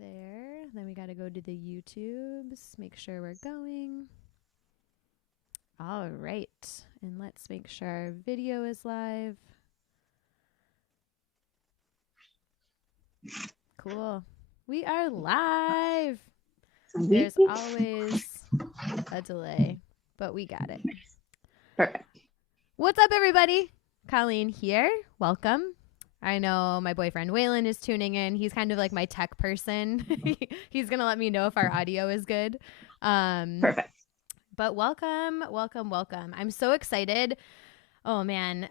there. Then we got to go to the YouTubes, make sure we're going. All right. And let's make sure our video is live. Cool. We are live. There's always a delay, but we got it. Perfect. What's up, everybody? Colleen here. Welcome. I know my boyfriend Waylon is tuning in. He's kind of like my tech person. He's going to let me know if our audio is good. Perfect. But welcome. I'm so excited. Oh man,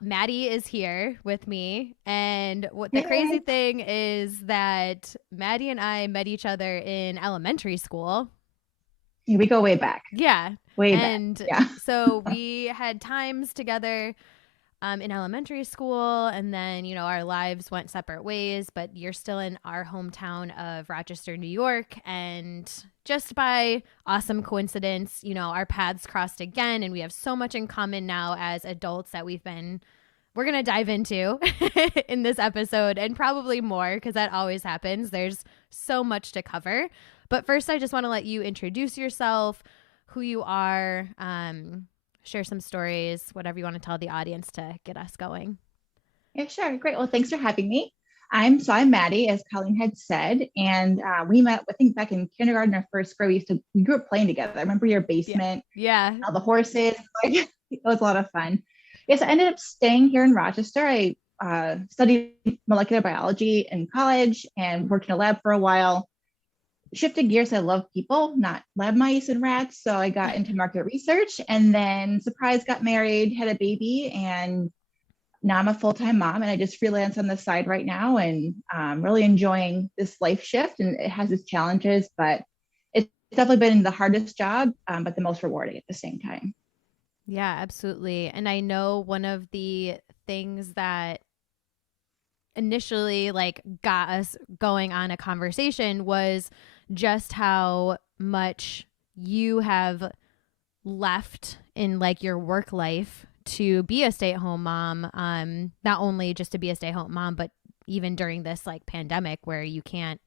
Maddie is here with me, and what the crazy thing is that Maddie and I met each other in elementary school. We go way back. Yeah, way and back. Yeah. So we had times together in elementary school, and then our lives went separate ways. But you're still in our hometown of Rochester, New York, and just by awesome coincidence, our paths crossed again, and we have so much in common now as adults that we're going to dive into in this episode, and probably more, because that always happens. There's so much to cover. But first, I just want to let you introduce yourself, who you are, share some stories, whatever you want to tell the audience to get us going. Yeah, sure. Great. Well, thanks for having me. I'm Maddie, as Colleen had said, and we met, I think, back in kindergarten or first grade. We grew up playing together. I remember your basement. Yeah. All the horses. It was a lot of fun. Yes, I ended up staying here in Rochester. I studied molecular biology in college and worked in a lab for a while. Shifted gears. I love people, not lab mice and rats. So I got into market research, and then got married, had a baby, and now I'm a full-time mom, and I just freelance on the side right now, and really enjoying this life shift. And it has its challenges, but it's definitely been the hardest job, but the most rewarding at the same time. Yeah, absolutely. And I know one of the things that initially got us going on a conversation was just how much you have left in your work life to be a stay-at-home mom, not only just to be a stay-at-home mom, but even during this pandemic where you can't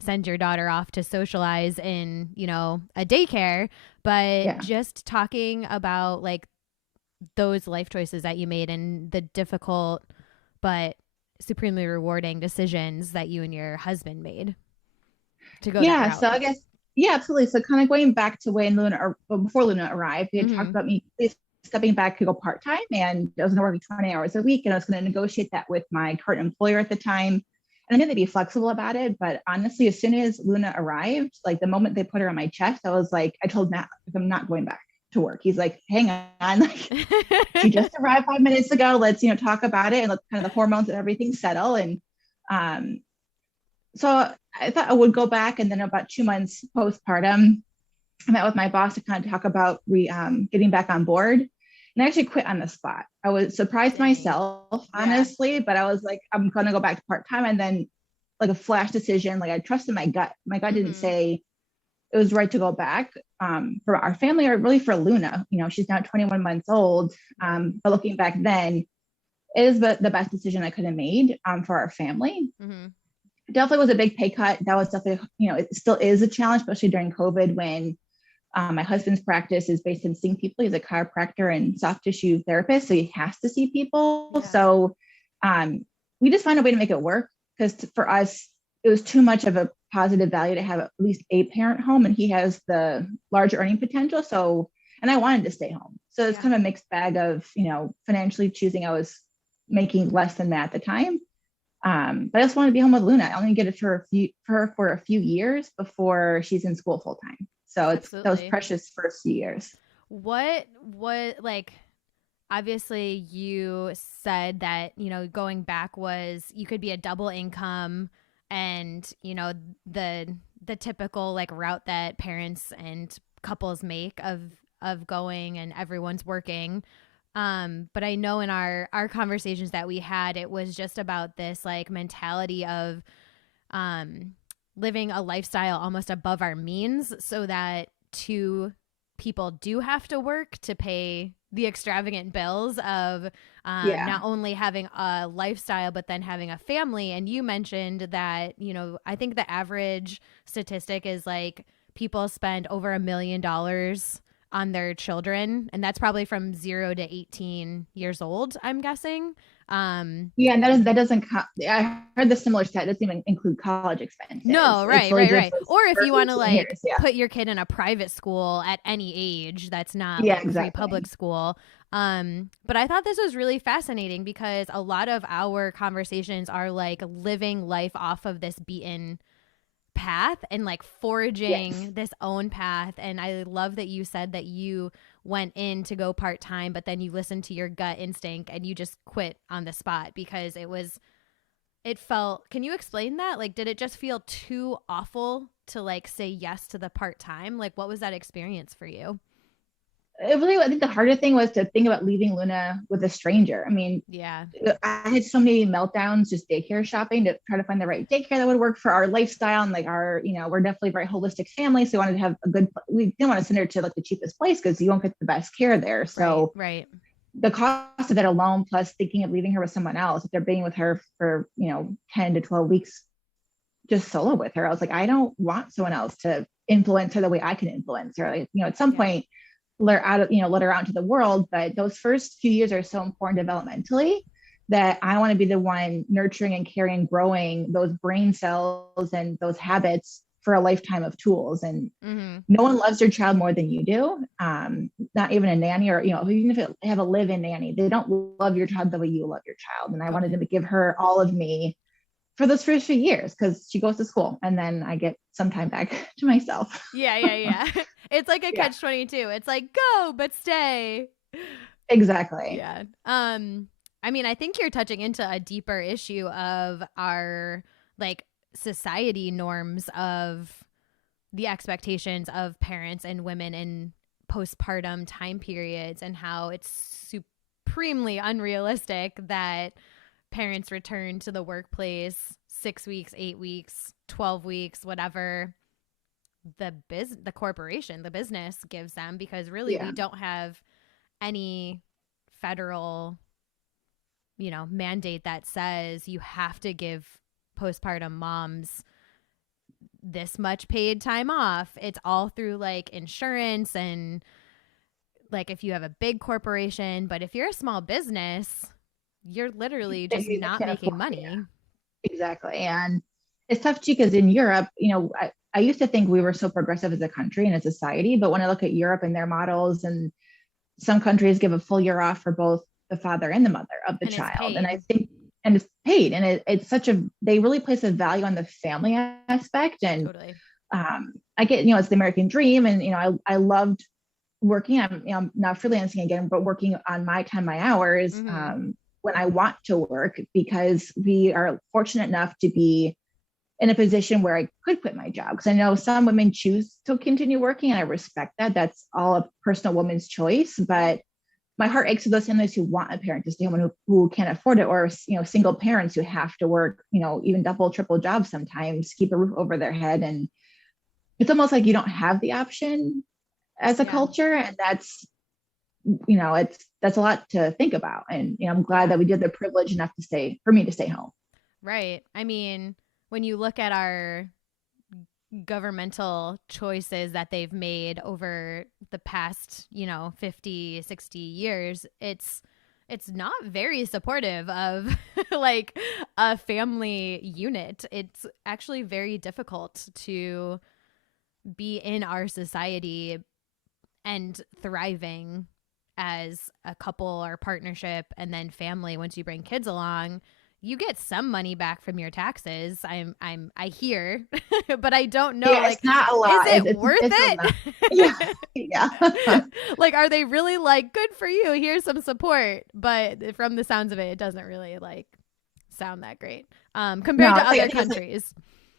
send your daughter off to socialize in a daycare, but just talking about those life choices that you made and the difficult but supremely rewarding decisions that you and your husband made to go that route. So I guess absolutely. So kind of going back to when before Luna arrived, we had talked about me stepping back to go part-time, and I was going to work 20 hours a week, and I was going to negotiate that with my current employer at the time. And I knew they'd be flexible about it, but honestly, as soon as Luna arrived, the moment they put her on my chest, I told Matt, I'm not going back to work. He's like, hang on, she just arrived 5 minutes ago. Let's, talk about it and let kind of the hormones and everything settle. And so I thought I would go back, and then about 2 months postpartum, I met with my boss to kind of talk about getting back on board. And I actually quit on the spot. I was surprised myself, honestly, but I was like, I'm going to go back to part-time. And then a flash decision, I trusted my gut. My gut didn't say it was right to go back for our family, or really for Luna. She's now 21 months old. But looking back then, it is the best decision I could have made for our family. It definitely was a big pay cut. That was definitely, it still is a challenge, especially during COVID, when my husband's practice is based in seeing people. He's a chiropractor and soft tissue therapist, so he has to see people. Yeah. So we just found a way to make it work, because for us, it was too much of a positive value to have at least a parent home, and he has the large earning potential. So, and I wanted to stay home. So it's kind of a mixed bag of, financially choosing. I was making less than that at the time. But I just wanted to be home with Luna. I only get it for her for a few years before she's in school full time. So it's those precious first few years. What obviously you said that, going back was you could be a double income, and, the typical route that parents and couples make of going and everyone's working. But I know in our conversations that we had, it was just about this mentality of living a lifestyle almost above our means, so that to people do have to work to pay the extravagant bills of Yeah. not only having a lifestyle, but then having a family. And you mentioned that, you know, I think the average statistic is like people spend over $1 million on their children. And that's probably from 0 to 18 years old, I'm guessing. Yeah, and that doesn't I heard the similar stat. It doesn't even include college expenses. No, It's right, really right, just right. those Or if you first want to 18 like years. Yeah. put your kid in a private school at any age, that's not Yeah, like free public exactly. school. But I thought this was really fascinating because a lot of our conversations are like living life off of this beaten path and like Yes. forging this own path. And I love that you said that you went in to go part time, but then you listened to your gut instinct and you just quit on the spot because it felt, can you explain that? Like, did it just feel too awful to like say yes to the part time? Like, what was that experience for you? It really, I think the harder thing was to think about leaving Luna with a stranger. I mean, Yeah. I had so many meltdowns just daycare shopping to try to find the right daycare that would work for our lifestyle and like our, we're definitely a very holistic family. So we wanted to have a good, we didn't want to send her to like the cheapest place because you won't get the best care there. Right. So Right. the cost of it alone, plus thinking of leaving her with someone else, if they're being with her for, 10 to 12 weeks, just solo with her, I was like, I don't want someone else to influence her the way I can influence her. Like, at some Yeah. point, let her out into the world. But those first few years are so important developmentally that I want to be the one nurturing and caring, growing those brain cells and those habits for a lifetime of tools. And Mm-hmm. no one loves your child more than you do. Not even a nanny or, even if they have a live-in nanny, they don't love your child the way you love your child. And I wanted Totally. to give her all of me for those first few years because she goes to school and then I get some time back to myself. Yeah. Yeah. Yeah. It's like a Yeah, catch 22. It's like go, but stay. exactly. Yeah. I mean, I think you're touching into a deeper issue of our like society norms of the expectations of parents and women in postpartum time periods and how it's supremely unrealistic that parents return to the workplace 6 weeks, 8 weeks, 12 weeks, whatever the corporation, the business gives them, because really Yeah. we don't have any federal, mandate that says you have to give postpartum moms this much paid time off. It's all through like insurance and like if you have a big corporation, but if you're a small business, you're literally just They not can't making afford it. money. Exactly. And it's tough too because in Europe, I used to think we were so progressive as a country and a society, but when I look at Europe and their models, and some countries give a full year off for both the father and the mother of the And it's child. And I paid. think, and it's paid, and it's such they really place a value on the family aspect. And Totally. I get, it's the American dream. And, I loved working. I'm not freelancing again, but working on my time, my hours, Mm-hmm. when I want to work, because we are fortunate enough to be in a position where I could quit my job. Because I know some women choose to continue working, and I respect that. That's all a personal woman's choice. But my heart aches for those families who want a parent to stay home and who can't afford it, or single parents who have to work, even double, triple jobs sometimes to keep a roof over their head. And it's almost like you don't have the option as a Yeah. culture, and that's a lot to think about. And I'm glad Yeah. that we did the privilege enough for me to stay home. Right. I mean, when you look at our governmental choices that they've made over the past 50, 60 years, it's not very supportive of like a family unit. It's actually very difficult to be in our society and thriving as a couple or partnership and then family. Once you bring kids along, you get some money back from your taxes. I hear, but I don't know, Yeah, like, it's not a is lot. it worth It's a lot. Yeah, it? yeah. Like, are they really like, good for you, here's some support? But from the sounds of it, it doesn't really like sound that great compared No, to it's like I other think it's like, countries.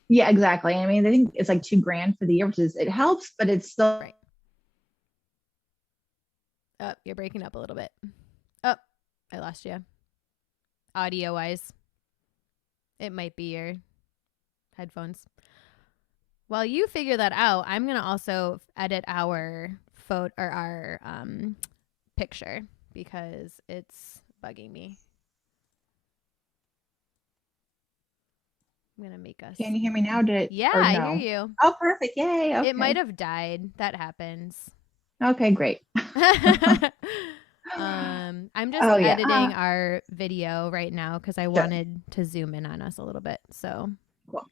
yeah, exactly. I mean, I think it's like 2 grand for the year, which is, it helps, but it's still Right. Oh, you're breaking up a little bit. Oh, I lost you. Audio wise, it might be your headphones. While you figure that out, I'm going to also edit our photo or our picture because it's bugging me. I'm gonna make us. Can you hear me now? Yeah, or I no? hear you. Oh, perfect. Yay. Okay. It might have died. That happens. Okay, great. I'm just editing our video right now because I wanted to zoom in on us a little bit. So, cool.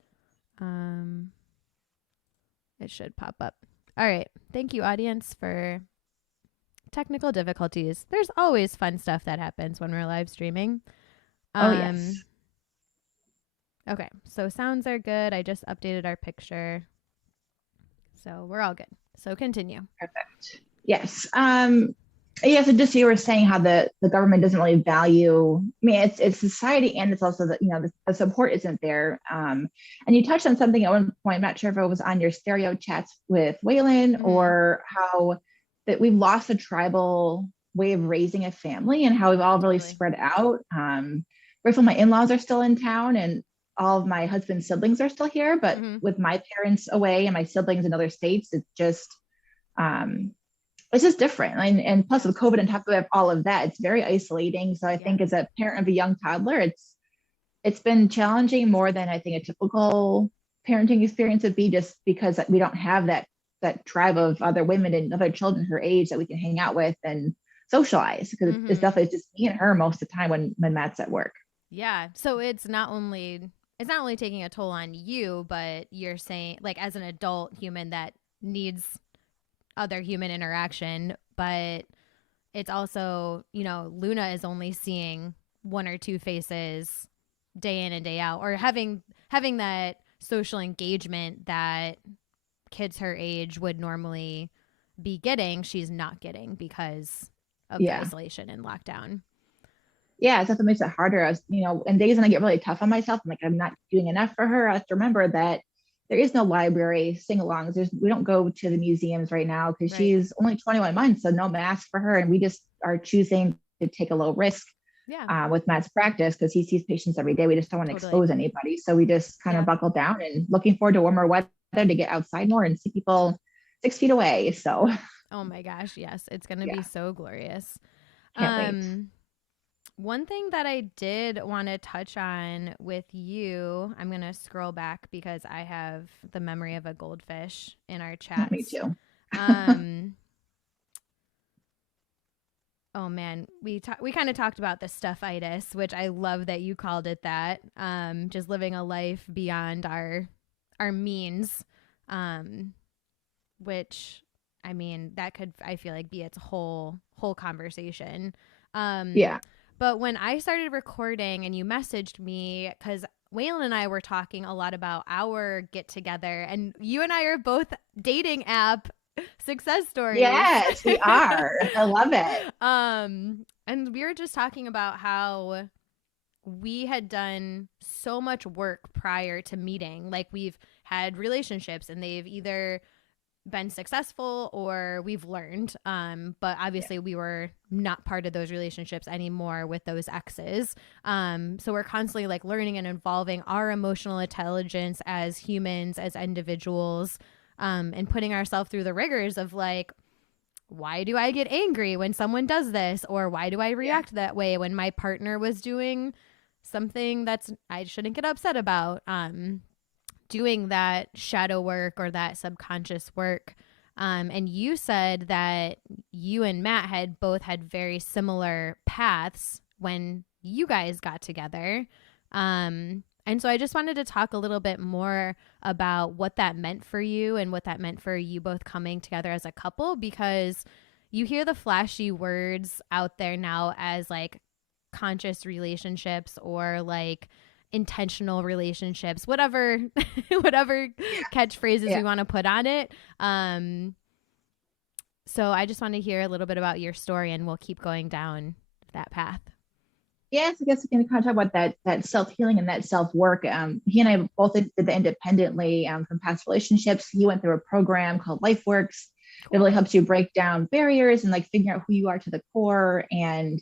It should pop up. All right. Thank you, audience, for technical difficulties. There's always fun stuff that happens when we're live streaming. Yes. Okay. So sounds are good. I just updated our picture. So we're all good. So continue. Perfect. Yes. Yeah, so just you were saying how the government doesn't really value, I mean, it's society, and it's also that, the support isn't there. And you touched on something at one point, I'm not sure if it was on your stereo chats with Waylon, or how that we've lost a tribal way of raising a family and how we've all really spread out. First of all, my in-laws are still in town and all of my husband's siblings are still here, but with my parents away and my siblings in other states, it's just different. And plus with COVID and top of all of that, it's very isolating. So I think as a parent of a young toddler, it's been challenging more than I think a typical parenting experience would be, just because we don't have that tribe of other women and other children her age that we can hang out with and socialize, because it's definitely just me and her most of the time when Matt's at work. Yeah. So it's not only taking a toll on you, but you're saying, like, as an adult human that needs other human interaction, but it's also, Luna is only seeing one or two faces day in and day out, or having that social engagement that kids her age would normally be getting, she's not getting because of the isolation and lockdown. Yeah, it definitely makes it harder. And days when I get really tough on myself, I'm like, I'm not doing enough for her. I have to remember that there is no library sing-alongs. We don't go to the museums right now because she's only 21 months, so no mask for her. And we just are choosing to take a low risk with Matt's practice, because he sees patients every day. We just don't want to expose anybody. So we just kind of buckle down and looking forward to warmer weather to get outside more and see people 6 feet away. So. Oh my gosh, yes. It's going to be so glorious. Can't wait. One thing that I did want to touch on with you, I'm going to scroll back because I have the memory of a goldfish in our chat. Me too. Oh man, we kind of talked about the stuffitis, which I love that you called it that. Just living a life beyond our means, which, I mean, that could, I feel like, be its whole conversation. But when I started recording and you messaged me, because Waylon and I were talking a lot about our get together, and you and I are both dating app success stories. Yes, we are. I love it. And we were just talking about how we had done so much work prior to meeting. Like, we've had relationships and they've either been successful or we've learned, but obviously we were not part of those relationships anymore with those exes, so we're constantly like learning and evolving our emotional intelligence as humans, as individuals, and putting ourselves through the rigors of like, why do I get angry when someone does this, or why do I react that way when my partner was doing something that's I shouldn't get upset about, doing that shadow work or that subconscious work. And you said that you and Matt had both had very similar paths when you guys got together. And so I just wanted to talk a little bit more about what that meant for you and what that meant for you both coming together as a couple, because you hear the flashy words out there now as like conscious relationships or like intentional relationships, whatever catchphrases we want to put on it. So I just want to hear a little bit about your story, and we'll keep going down that path. Yes, I guess we can kind of talk about that self-healing and that self-work. He and I both did that independently from past relationships. He went through a program called LifeWorks. It really helps you break down barriers and like figure out who you are to the core. And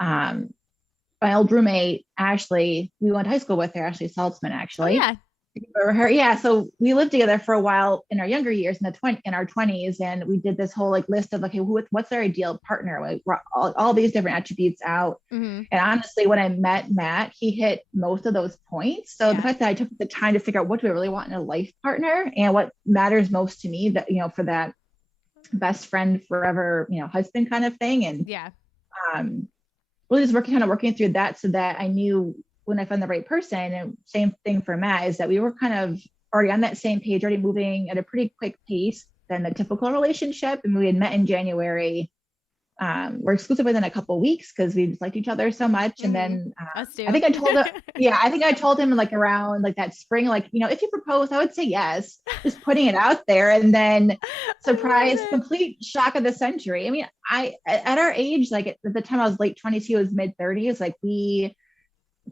my old roommate, Ashley, we went to high school with her, Ashley Saltzman, actually. Oh, yeah. Remember her? Yeah. So we lived together for a while in our younger years, in our 20s, and we did this whole like list of like, hey, what's our ideal partner? Like all these different attributes out. Mm-hmm. And honestly, when I met Matt, he hit most of those points. So the fact that I took the time to figure out what do I really want in a life partner and what matters most to me, that for that best friend forever, husband kind of thing, and um, really just working through that, so that I knew when I found the right person, and same thing for Matt, is that we were kind of already on that same page, already moving at a pretty quick pace than the typical relationship. And we had met in January. We're exclusive within a couple of weeks because we just liked each other so much. And then Us too. I think I told him, I think I told him like around like that spring, like, if you propose, I would say yes, just putting it out there. And then surprise, complete shock of the century. I mean, at our age, like at the time I was late 20s, he was mid 30s, like we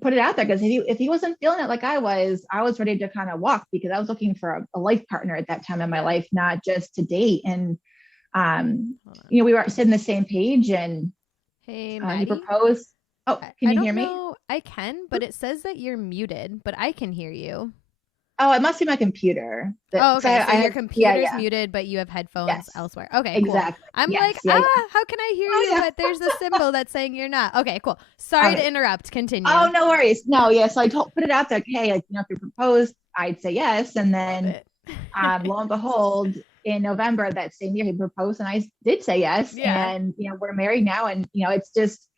put it out there because if he wasn't feeling it like I was ready to kind of walk, because I was looking for a life partner at that time in my life, not just to date. And we were sitting the same page, and hey, he proposed. Oh, can you hear me? I can, but it says that you're muted, but I can hear you. Oh, it must be my computer. Okay. So your computer's muted, but you have headphones elsewhere. Okay, exactly. Cool. I'm how can I hear you? But there's a symbol that's saying you're not. Okay, cool. Sorry to interrupt. Continue. Oh, no worries. No, yeah. So I put it out there, like, hey, like, if you propose, I'd say yes. And then lo and behold, in November of that same year, he proposed and I did say yes. And, we're married now. And, it's just,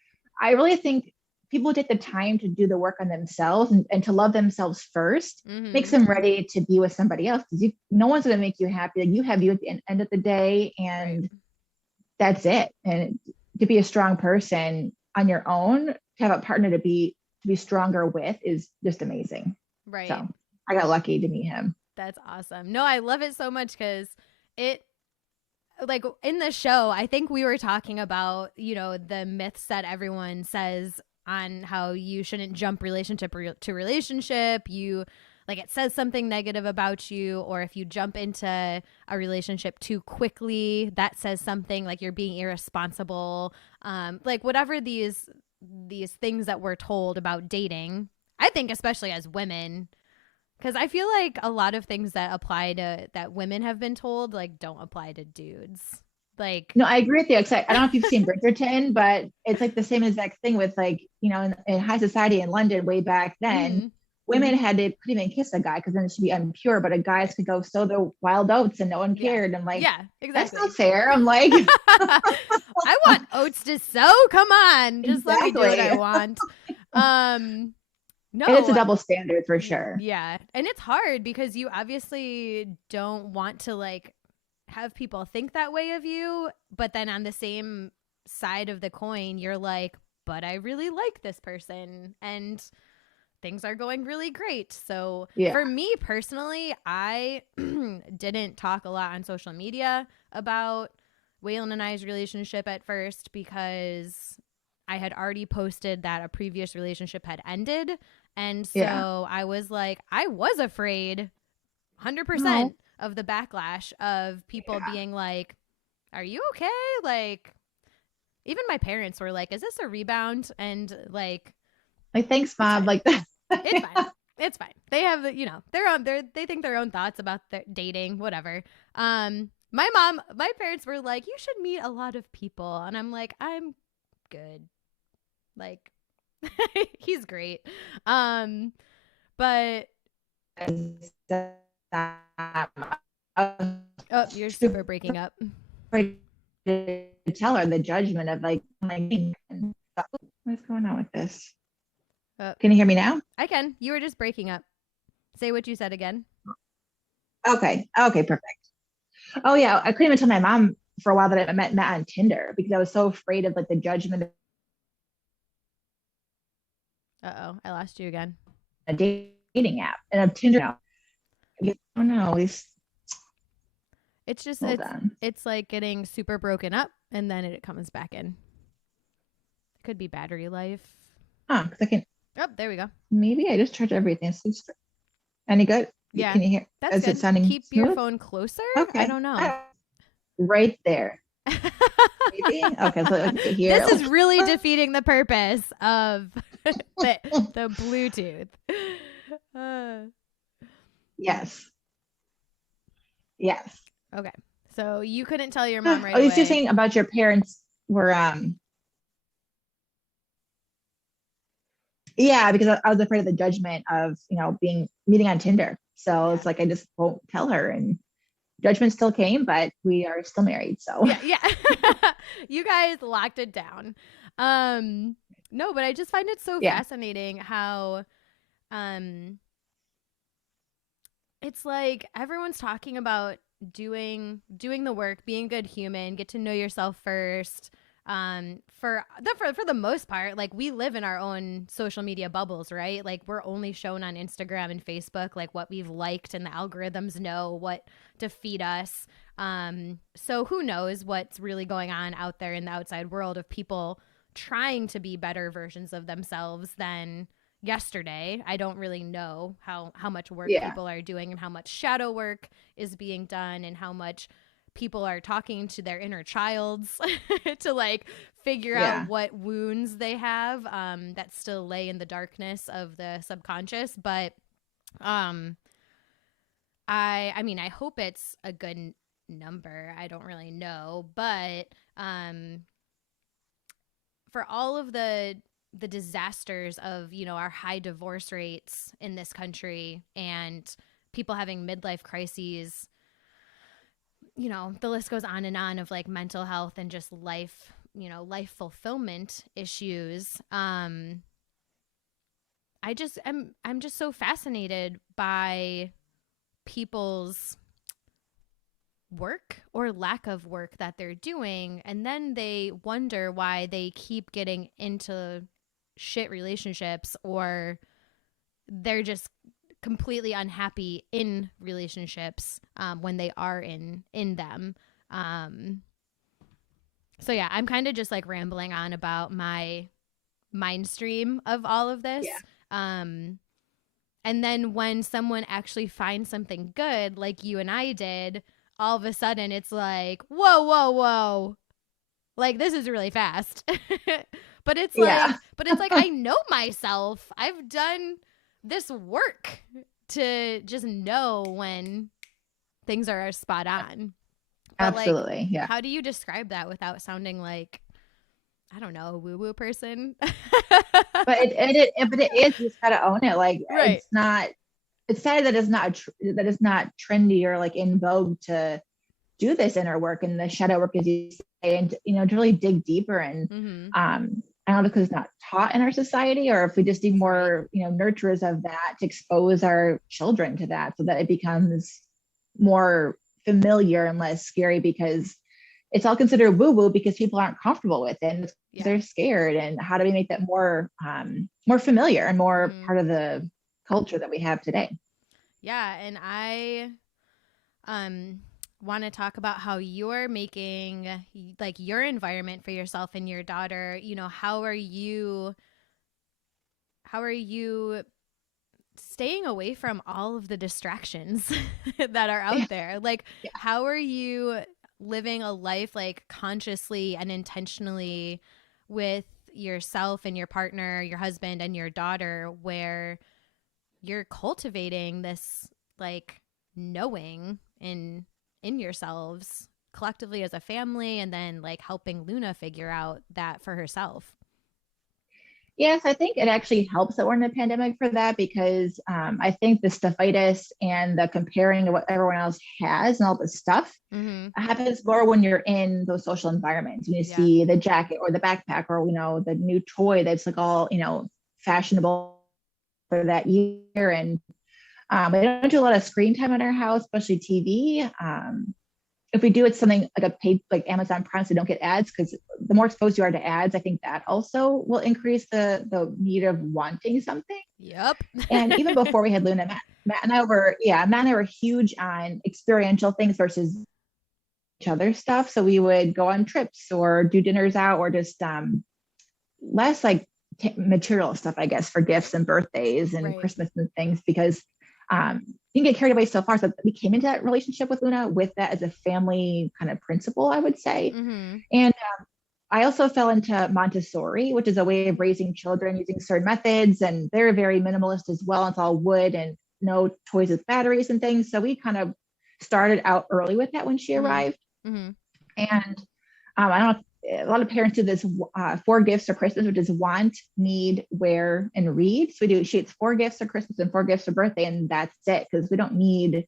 I really think people take the time to do the work on themselves and to love themselves first, makes them ready to be with somebody else. Because no one's going to make you happy. Like, you have you at the end of the day, and that's it. And to be a strong person on your own, to have a partner to be stronger with, is just amazing. Right. So I got lucky to meet him. That's awesome. No, I love it so much because it, like in the show, I think we were talking about, the myths that everyone says on how you shouldn't jump relationship to relationship. Like it says something negative about you, or if you jump into a relationship too quickly, that says something like you're being irresponsible. Like whatever these things that we're told about dating, I think especially as women, because I feel like a lot of things that apply to that women have been told, like, don't apply to dudes. Like, no, I agree with you. I don't know if you've seen Bridgerton, but it's like the same exact thing with like, in high society in London way back then, women couldn't even kiss a guy because then it should be impure, but a guys could go sow their wild oats and no one cared. I'm like, exactly. That's not fair. I'm like, I want oats to sow. Come on, just let me do what I want. No, and it's a double standard for sure. Yeah. And it's hard because you obviously don't want to like have people think that way of you. But then on the same side of the coin, you're like, but I really like this person and things are going really great. So for me personally, I didn't talk a lot on social media about Waylon and I's relationship at first because I had already posted that a previous relationship had ended. And so I was like, I was afraid 100% of the backlash of people being like, are you okay? Like, even my parents were like, is this a rebound? And like thanks, Mom. Like that. It's fine. It's fine. They have, their own, they think their own thoughts about their dating, whatever. My parents were like, you should meet a lot of people. And I'm like, I'm good. Like, he's great. But oh, you're super breaking up. To tell her the judgment of like, what's going on with this? Can you hear me now? I can. You were just breaking up. Say what you said again. Okay, perfect. Oh yeah, I couldn't even tell my mom for a while that I met Matt on Tinder because I was so afraid of like the judgment. Uh-oh, I lost you again. A dating app and a Tinder now. Oh no, it's just it's like getting super broken up and then it comes back in. Could be battery life. Because I can. Oh, there we go. Maybe I just charge everything. Any good? Yeah. Can you hear? That's Is good. it sounding Keep smooth? your phone closer. Okay. I don't know. Right there. Maybe? Okay. So here. This is really defeating the purpose of the Bluetooth. Yes. Yes. Okay. So you couldn't tell your mom right I was just away. saying about your parents were, yeah, because I was afraid of the judgment of, being meeting on Tinder. So Yeah. it's like, I just won't tell her. And judgment still came, but we are still married. So Yeah, yeah. You guys locked it down. No, but I just find it so yeah, fascinating how um it's like everyone's talking about doing the work, being a good human, get to know yourself first. For the most part, like we live in our own social media bubbles, right? Like we're only shown on Instagram and Facebook like what we've liked, and the algorithms know what to feed us. So who knows what's really going on out there in the outside world of people trying to be better versions of themselves than yesterday. I don't really know how much work yeah, people are doing and how much shadow work is being done and how much people are talking to their inner childs to like figure out yeah, what wounds they have that still lay in the darkness of the subconscious. But um I mean I hope it's a good number. I don't really know, but um for all of the disasters of our high divorce rates in this country and people having midlife crises, the list goes on and on of like mental health and just life, life fulfillment issues. I'm just so fascinated by people's work or lack of work that they're doing, and then they wonder why they keep getting into shit relationships, or they're just completely unhappy in relationships when they are in them. um so yeah, I'm kind of just like rambling on about my mind stream of all of this. yeah, um and then when someone actually finds something good like you and I did, all of a sudden it's like, whoa, whoa, whoa, like this is really fast. yeah. But it's like I know myself. I've done this work to just know when things are spot on. But like, Absolutely. Yeah. how do you describe that without sounding like, I don't know, a woo woo person? But it is, you just gotta own it. Like Right. it's sad that that it's not trendy or like in vogue to do this inner work and the shadow work, as you say, and to really dig deeper. And Mm-hmm. I don't know, because it's not taught in our society, or if we just need Right. more, nurturers of that to expose our children to that, so that it becomes more familiar and less scary, because it's all considered woo woo because people aren't comfortable with it and Yeah. they're scared. And how do we make that more familiar and more Mm-hmm. part of the culture that we have today? Yeah. And I um want to talk about how you're making like your environment for yourself and your daughter. How are you staying away from all of the distractions that are out there? Like, Yeah. how are you living a life like consciously and intentionally with yourself and your partner, your husband and your daughter, where you're cultivating this like knowing in yourselves collectively as a family, and then like helping Luna figure out that for herself? Yes, I think it actually helps that we're in a pandemic for that, because I think the stuffitis and the comparing of what everyone else has and all this stuff Mm-hmm. happens more when you're in those social environments. When you Yeah. see the jacket or the backpack, or the new toy that's like all fashionable for that year. And we don't do a lot of screen time in our house, especially TV. If we do, it's something like a paid, like Amazon Prime, so don't get ads, because the more exposed you are to ads, I think that also will increase the need of wanting something. Yep. And even before we had Luna, Matt and I were huge on experiential things versus each other stuff. So we would go on trips or do dinners out, or just less like material stuff, I guess, for gifts and birthdays and Right. Christmas and things, because you can get carried away so far. So we came into that relationship with Luna with that as a family kind of principle, I would say. Mm-hmm. And I also fell into Montessori, which is a way of raising children using certain methods, and they're very minimalist as well. It's all wood and no toys with batteries and things. So we kind of started out early with that when she arrived. Mm-hmm. And I don't know, a lot of parents do this 4 gifts for Christmas, which is want, need, wear, and read. So she gets 4 gifts for Christmas and 4 gifts for birthday, and that's it, because we don't need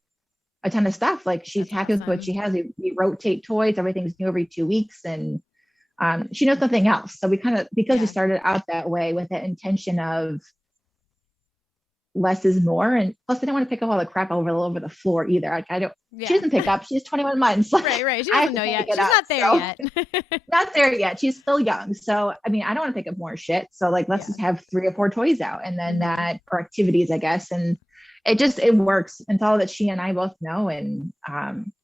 a ton of stuff. Like, she's happy with what she has. We rotate toys, everything's new every 2 weeks, and she knows nothing else. So we kind of, because we started out that way with that intention of less is more. And plus, I didn't want to pick up all the crap over the floor either. Like, I don't, she doesn't pick up. She's 21 months. Like, right. She doesn't know yet. She's not there yet. Not there yet. She's still young. So, I mean, I don't want to pick up more shit. So, like, let's just have 3 or 4 toys out, and then that, or activities, I guess. And it works. It's all that she and I both know. And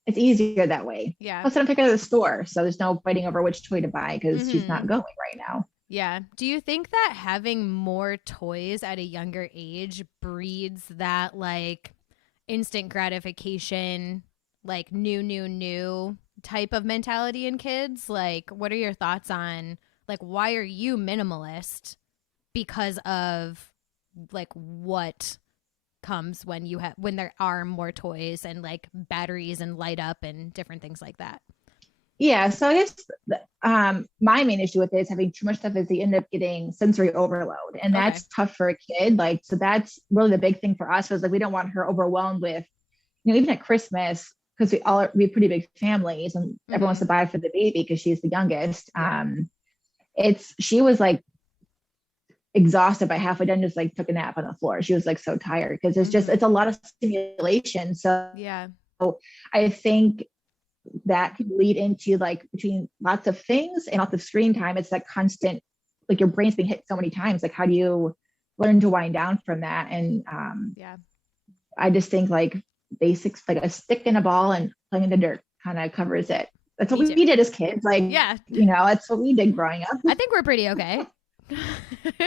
it's easier that way. Yeah. Plus, I don't pick her to the store. So there's no fighting over which toy to buy, because she's not going right now. Yeah. Do you think that having more toys at a younger age breeds that, like, instant gratification, like new type of mentality in kids? Like, what are your thoughts on, like, why are you minimalist? Because of, like, what comes when there are more toys and, like, batteries and light up and different things like that? Yeah, so I guess my main issue with it is having too much stuff is they end up getting sensory overload, and that's tough for a kid. Like, so that's really the big thing for us, was like, we don't want her overwhelmed with, even at Christmas, because we have pretty big families, and everyone wants to buy for the baby because she's the youngest. She was like exhausted by halfway done, just like took a nap on the floor. She was like so tired, because it's a lot of stimulation. So I think that can lead into, like, between lots of things and lots of screen time, it's that constant, like, your brain's being hit so many times. Like, how do you learn to wind down from that? And I just think, like, basics, like a stick and a ball and playing in the dirt, kind of covers it. That's what we did as kids. Like, that's what we did growing up. I think we're pretty okay.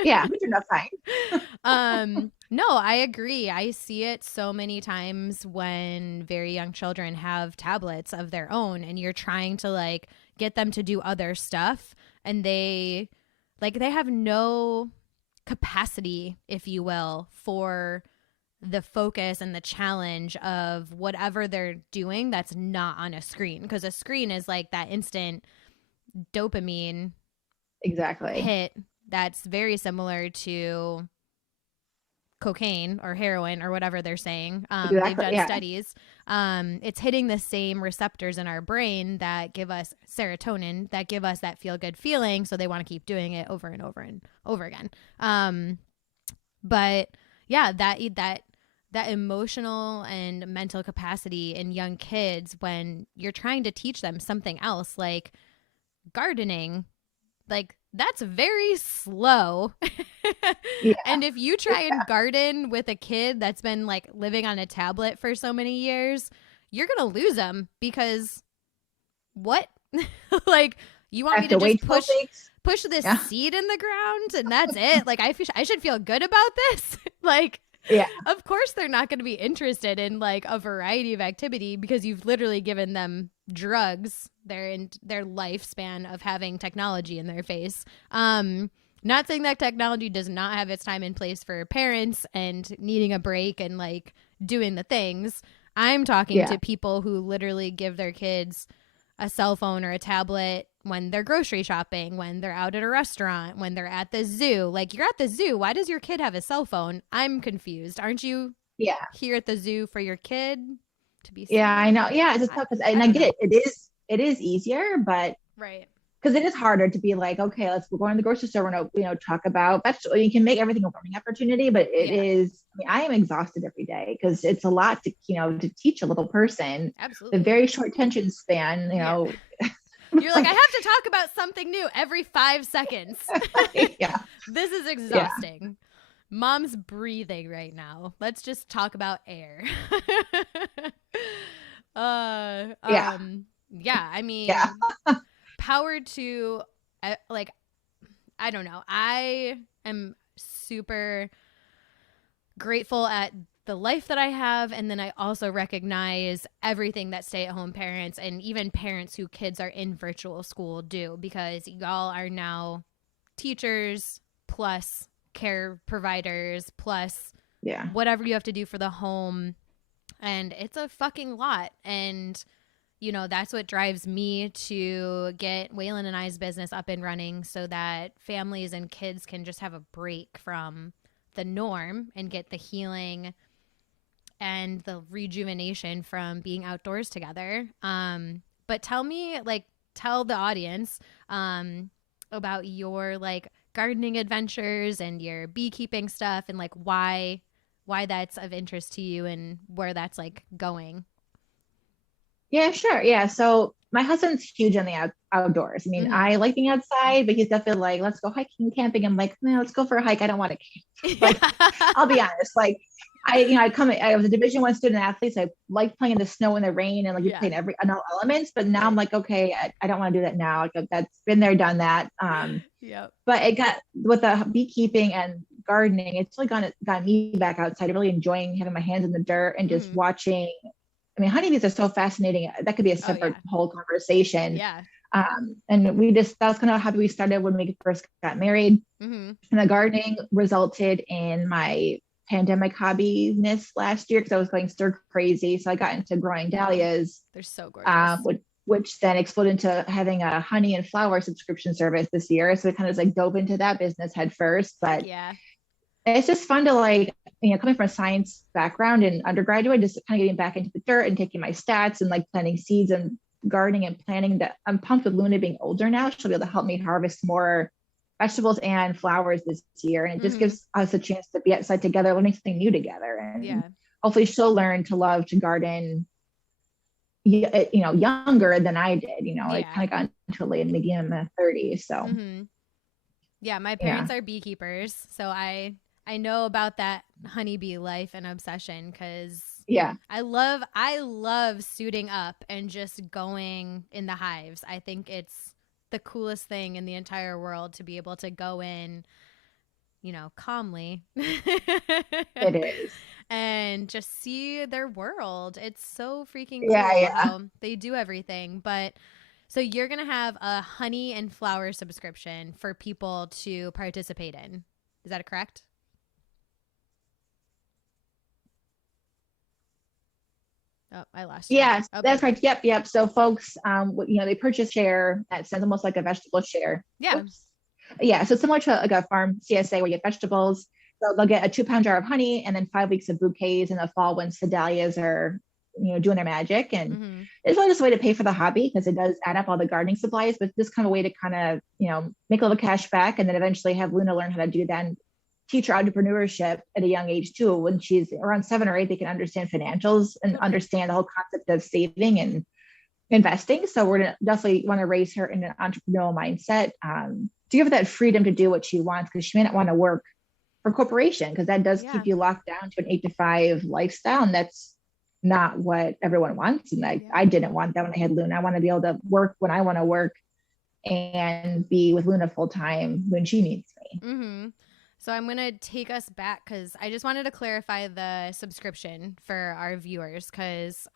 Yeah, we did fine. No, I agree. I see it so many times when very young children have tablets of their own, and you're trying to, like, get them to do other stuff, and they have no capacity, if you will, for the focus and the challenge of whatever they're doing that's not on a screen, because a screen is like that instant dopamine hit that's very similar to cocaine or heroin or whatever they're saying. They've done studies. It's hitting the same receptors in our brain that give us serotonin, that give us that feel good feeling. So they want to keep doing it over and over and over again. But yeah, that emotional and mental capacity in young kids, when you're trying to teach them something else, like gardening, like, that's very slow. And if you try and garden with a kid that's been, like, living on a tablet for so many years, you're going to lose them, because what? Like, you want me to just push this seed in the ground and that's it? Like, I should feel good about this? Like, of course they're not going to be interested in, like, a variety of activity, because you've literally given them drugs their lifespan of having technology in their face. Not saying that technology does not have its time and place for parents and needing a break and, like, doing the things. I'm talking to people who literally give their kids a cell phone or a tablet when they're grocery shopping, when they're out at a restaurant, when they're at the zoo. Like, you're at the zoo. Why does your kid have a cell phone? I'm confused. Aren't you here at the zoo for your kid to be safe? I know. Yeah, it's tough. And I get it. It is easier, but because it is harder to be like, okay, we're going to the grocery store. We're going to talk about vegetables. You can make everything a learning opportunity, but it is. I mean, I am exhausted every day, because it's a lot to to teach a little person. Absolutely, the very short attention span. You're like, I have to talk about something new every 5 seconds. This is exhausting. Mom's breathing right now. Let's just talk about air. I mean, power to, like, I don't know. I am super grateful at the life that I have. And then I also recognize everything that stay-at-home parents and even parents who kids are in virtual school do, because y'all are now teachers plus care providers plus Yeah. whatever you have to do for the home. And it's a fucking lot. And, you know, that's what drives me to get Waylon and I's business up and running so that families and kids can just have a break from the norm and get the healing and the rejuvenation from being outdoors together. But tell me, like, tell the audience about your like gardening adventures and your beekeeping stuff and like why that's of interest to you and where that's like going. Yeah, sure. Yeah. So my husband's huge on the outdoors. I mean, Mm-hmm. I like being outside, but he's definitely like, let's go hiking, camping. I'm like, no, let's go for a hike. I don't want to camp. Like, I'll be honest. Like, I was a Division I student athlete, so I liked playing in the snow and the rain, and like you Yeah. play in all elements. But now I'm Right. like, okay, I don't want to do that now. Like, that's been there, done that. Yep. But it got with the beekeeping and gardening, it's really got me back outside, really enjoying having my hands in the dirt and just Mm-hmm. watching. I mean, honeybees are so fascinating. That could be a Oh separate yeah. whole conversation. Yeah. And that was kind of how we started when we first got married. Mm-hmm. And the gardening resulted in my pandemic hobbyness last year because I was going stir crazy. So I got into growing dahlias, They're so gorgeous. which then exploded into having a honey and flower subscription service this year. So it kind of like dove into that business head first. Heck But yeah. it's just fun to like, coming from a science background and undergraduate, just kind of getting back into the dirt and taking my stats and like planting seeds and gardening and planting. That I'm pumped with Luna being older now. She'll be able to help me harvest more vegetables and flowers this year. And it just Mm-hmm. gives us a chance to be outside together, learning something new together. Yeah. And hopefully she'll learn to love to garden, younger than I did. I Yeah. kind of got into it late in the game in my 30s. So Mm-hmm. Yeah, my yeah. parents are beekeepers, so I know about that honeybee life and obsession because Yeah. I love suiting up and just going in the hives. I think it's the coolest thing in the entire world to be able to go in, calmly It is. and just see their world. It's so freaking Yeah. cool Yeah. how they do everything. But so you're going to have a honey and flower subscription for people to participate in. Is that correct? Oh, I lost you. Yes, Oh, there that's you go. right. Yep, yep. So folks, they purchase share that sounds almost like a vegetable share. Yeah. Oops. Yeah, so similar to like a farm CSA where you get vegetables. So they'll get a 2-pound jar of honey and then 5 weeks of bouquets in the fall once the dahlias are, doing their magic. And Mm-hmm. it's really just a way to pay for the hobby because it does add up all the gardening supplies, but this kind of way to kind of, make a little cash back and then eventually have Luna learn how to do that and teach her entrepreneurship at a young age too. When she's around 7 or 8, they can understand financials and Totally. understand the whole concept of saving and investing. So we're gonna definitely want to raise her in an entrepreneurial mindset, to give her that freedom to do what she wants because she may not want to work for a corporation because that does Yeah. keep you locked down to an 8 to 5 lifestyle, and that's not what everyone wants. And Yeah. I didn't want that when I had Luna. I want to be able to work when I want to work and be with Luna full time when she needs me. Mm-hmm. So I'm going to take us back because I just wanted to clarify the subscription for our viewers because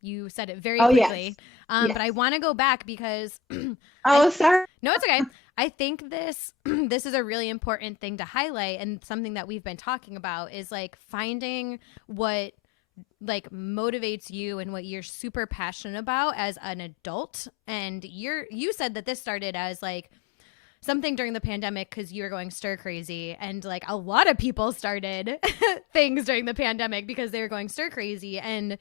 you said it very Oh, quickly. yes. But I want to go back because Sorry. no, it's okay. I think this this is a really important thing to highlight and something that we've been talking about is like finding what like motivates you and what you're super passionate about as an adult. And you said that this started as like something during the pandemic because you were going stir crazy, and like a lot of people started things during the pandemic because they were going stir crazy, and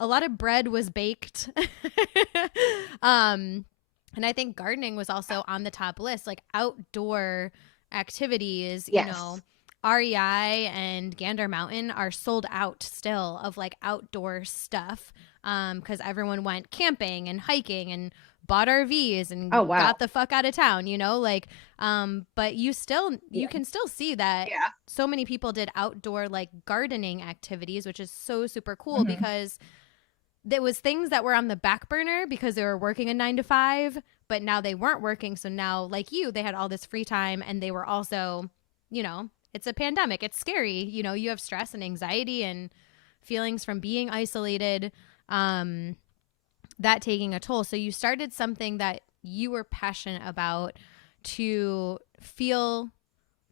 a lot of bread was baked. And I think gardening was also on the top list, like outdoor activities. Yes. REI and Gander Mountain are sold out still of like outdoor stuff because everyone went camping and hiking and bought RVs and Oh, wow. got the fuck out of town, but you can still see that so many people did outdoor like gardening activities, which is so super cool because there was things that were on the back burner because they were working a 9 to 5, but now they weren't working. So now like they had all this free time and they were also, it's a pandemic. It's scary. You have stress and anxiety and feelings from being isolated, that taking a toll. So you started something that you were passionate about to feel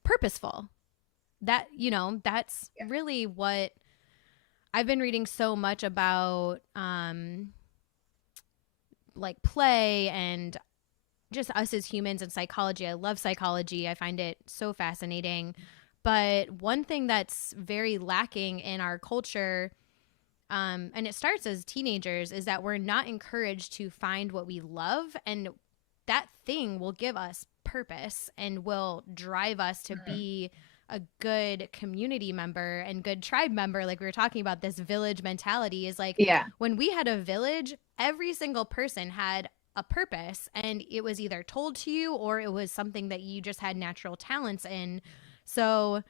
purposeful. that, you know, that's really what I've been reading so much about, like play and just us as humans and psychology. I love psychology. I find it so fascinating. But one thing that's very lacking in our culture, and it starts as teenagers, is that we're not encouraged to find what we love, and that thing will give us purpose and will drive us to be a good community member and good tribe member. Like we were talking about, this village mentality is like, when we had a village, every single person had a purpose, and it was either told to you or it was something that you just had natural talents in. So,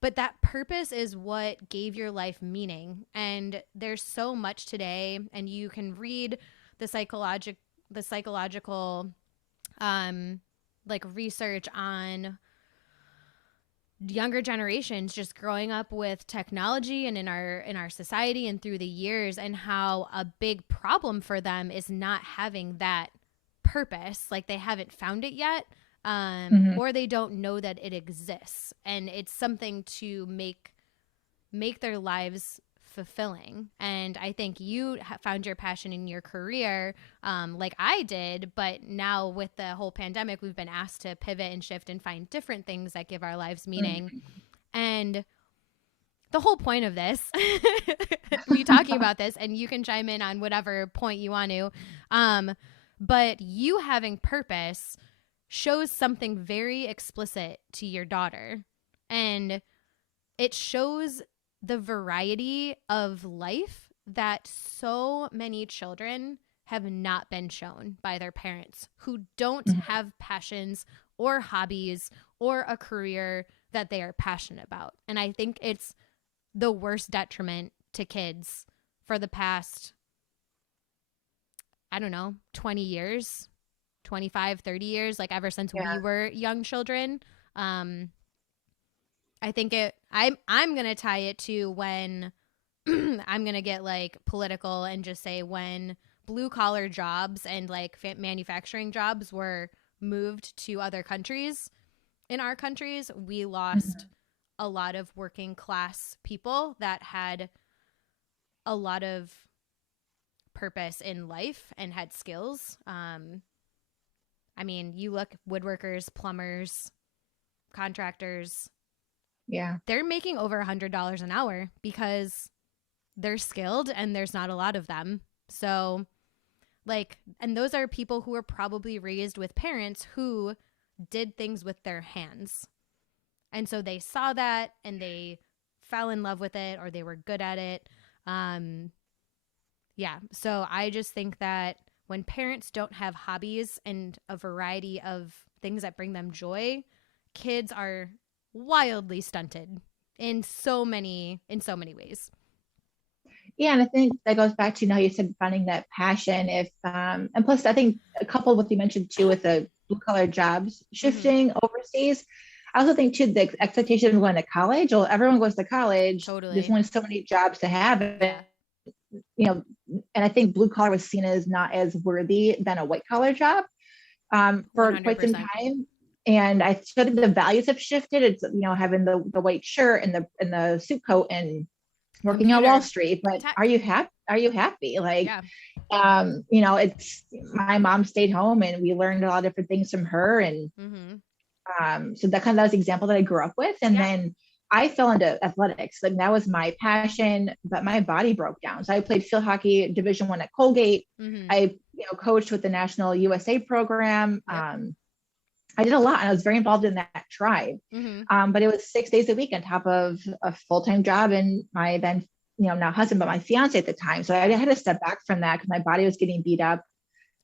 but that purpose is what gave your life meaning. And there's so much today, and you can read the psychological like research on younger generations just growing up with technology and in our society and through the years, and how a big problem for them is not having that purpose. Like they haven't found it yet, or they don't know that it exists, and it's something to make their lives fulfilling. And I think you found your passion in your career, like I did, but now with the whole pandemic, we've been asked to pivot and shift and find different things that give our lives meaning. And the whole point of this, me talking about this, and you can chime in on whatever point you want to, but you having purpose shows something very explicit to your daughter, and it shows the variety of life that so many children have not been shown by their parents, who don't have passions or hobbies or a career that they are passionate about. And I think it's the worst detriment to kids for the past, I don't know, 20 years, 25, 30 years, like ever since we were young children. I think I'm going to tie it to when I'm going to get like political and just say when blue collar jobs and like manufacturing jobs were moved to other countries. In our countries, we lost a lot of working class people that had a lot of purpose in life and had skills. I mean, you look, woodworkers, plumbers, contractors, they're making over $100 an hour because they're skilled and there's not a lot of them. So like, and those are people who are probably raised with parents who did things with their hands. And so they saw that and they fell in love with it, or they were good at it. So I just think that when parents don't have hobbies and a variety of things that bring them joy, kids are wildly stunted in so many ways. Yeah, and I think that goes back to, you know, you said finding that passion. If and plus, I think a couple of what you mentioned too with the blue collar jobs shifting overseas. I also think too the expectation of going to college. Well, everyone goes to college. Totally. There's only so many jobs to have, you know. And I think blue collar was seen as not as worthy than a white collar job for 100%. Quite some time. And I think the values have shifted. It's, you know, having the white shirt and the suit coat and working on Wall Street. But are you happy? Are you happy? Like, you know, it's, my mom stayed home and we learned a lot of different things from her. And so that was the example that I grew up with. And then I fell into athletics. Like that was my passion, but my body broke down. So I played field hockey Division I at Colgate. I, you know, coached with the National USA program. I did a lot and I was very involved in that tribe. But it was 6 days a week on top of a full-time job and my then, you know, now husband, but my fiance at the time. So I had to step back from that because my body was getting beat up.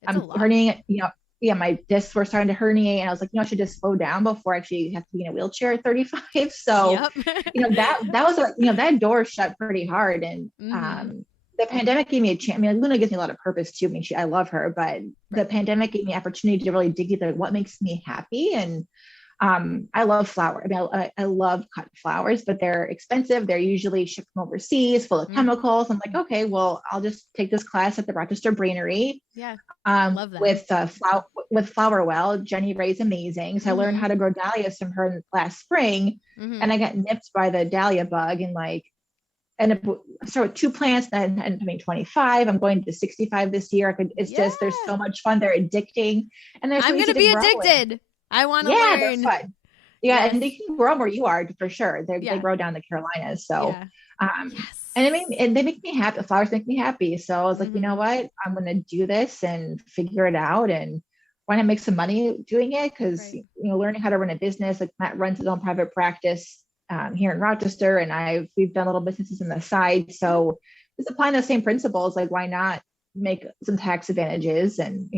I'm herniating, you know, my discs were starting to herniate and I was like, you know, I should just slow down before I actually have to be in a wheelchair at 35. So, you know, that was, you know, that door shut pretty hard. And the pandemic gave me a chance. I mean, Luna gives me a lot of purpose too. I mean, I love her, but the pandemic gave me opportunity to really dig into what makes me happy. And I love flower. I mean, I love cut flowers, but they're expensive. They're usually shipped from overseas, full of chemicals. I'm like, okay, well, I'll just take this class at the Rochester Brainery. Yeah. Um, Love them. with Flower Well. Jenny Ray's amazing. So I learned how to grow dahlias from her last spring, and I got nipped by the dahlia bug and like ended up start with 2 plants, then ended up having 25. I'm going to 65 this year. It's just there's so much fun. They're addicting, and they're so I'm easy gonna to be grow. addicted. I want to They're learn. fun. Yeah, and they can grow where you are for sure. They grow down in the Carolinas, so and they make me happy. The flowers make me happy. So I was like, you know what? I'm gonna do this and figure it out, and want to make some money doing it because learning how to run a business. Like Matt runs his own private practice here in Rochester, and we've done little businesses on the side. So just applying the same principles. Like, why not make some tax advantages and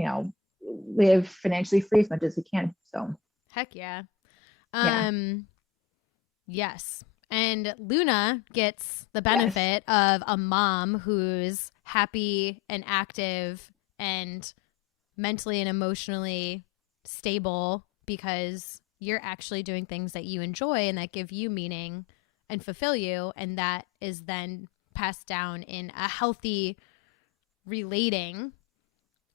live financially free as much as we can. So heck yeah. Yes. And Luna gets the benefit of a mom who's happy and active and mentally and emotionally stable because you're actually doing things that you enjoy and that give you meaning and fulfill you. And that is then passed down in a healthy relating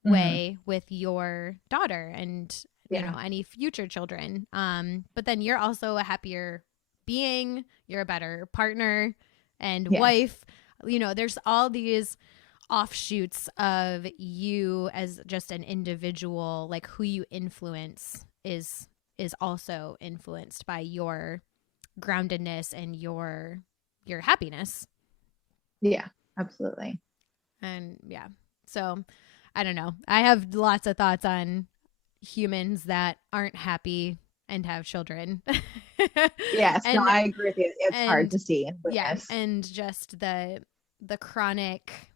way with your daughter and any future children. But then you're also a happier being, you're a better partner and wife. There's all these offshoots of you as just an individual, like who you influence is also influenced by your groundedness and your happiness. Yeah, absolutely. And so I don't know. I have lots of thoughts on humans that aren't happy and have children. Yes, I agree with you. It's hard to see. Yes, and just the chronic.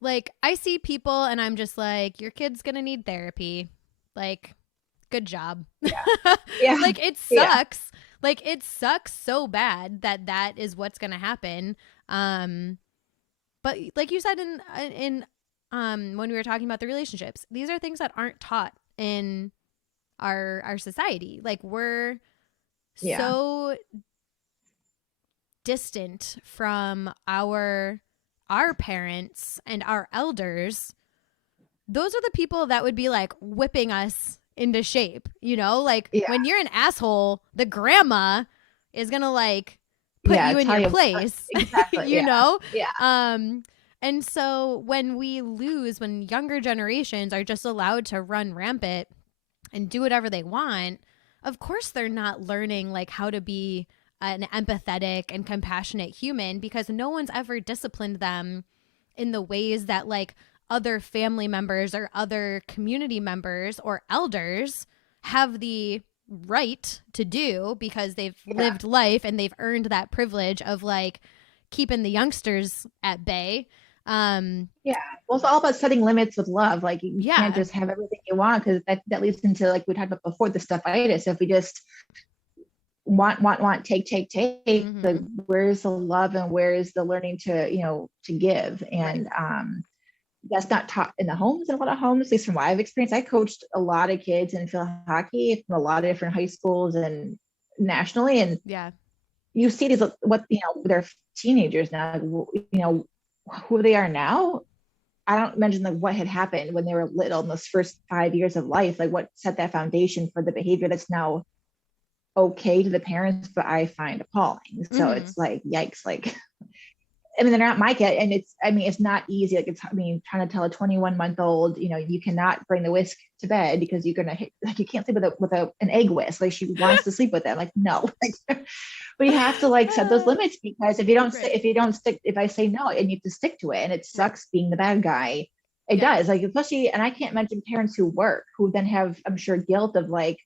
Like, I see people and I'm just like, your kid's gonna need therapy. Like, good job. Yeah. Like, it sucks. Like, it sucks so bad that is what's gonna happen. But like you said in when we were talking about the relationships, these are things that aren't taught in our society. Like, we're so distant from our parents and our elders. Those are the people that would be like whipping us into shape, like when you're an asshole, the grandma is gonna like put you in your place. Exactly. know? And so when younger generations are just allowed to run rampant and do whatever they want, of course they're not learning like how to be an empathetic and compassionate human, because no one's ever disciplined them in the ways that like other family members or other community members or elders have the right to do, because they've lived life and they've earned that privilege of like keeping the youngsters at bay. Well, it's all about setting limits with love. Like, you can't just have everything you want, because that leads into, like we talked about before, the stuffitis. If we just want, take, like, where's the love and where is the learning to give? And that's not taught in the homes. In a lot of homes, at least from what I've experienced. I coached a lot of kids in field hockey from a lot of different high schools and nationally, and you see these they're teenagers now, who they are now. I don't mention like what had happened when they were little in those first 5 years of life, like what set that foundation for the behavior that's now okay to the parents, but I find appalling. So it's like, yikes. Like, I mean, they're not my kid, and it's not easy. Like, trying to tell a 21-month-old, you cannot bring the whisk to bed because you're gonna you can't sleep with an egg whisk. Like, she wants to sleep with it. Like, no. But you have to like set those limits, because if I say no, and you have to stick to it, and it sucks being the bad guy. It does, like, especially, and I can't imagine parents who work, who then have, I'm sure, guilt of like,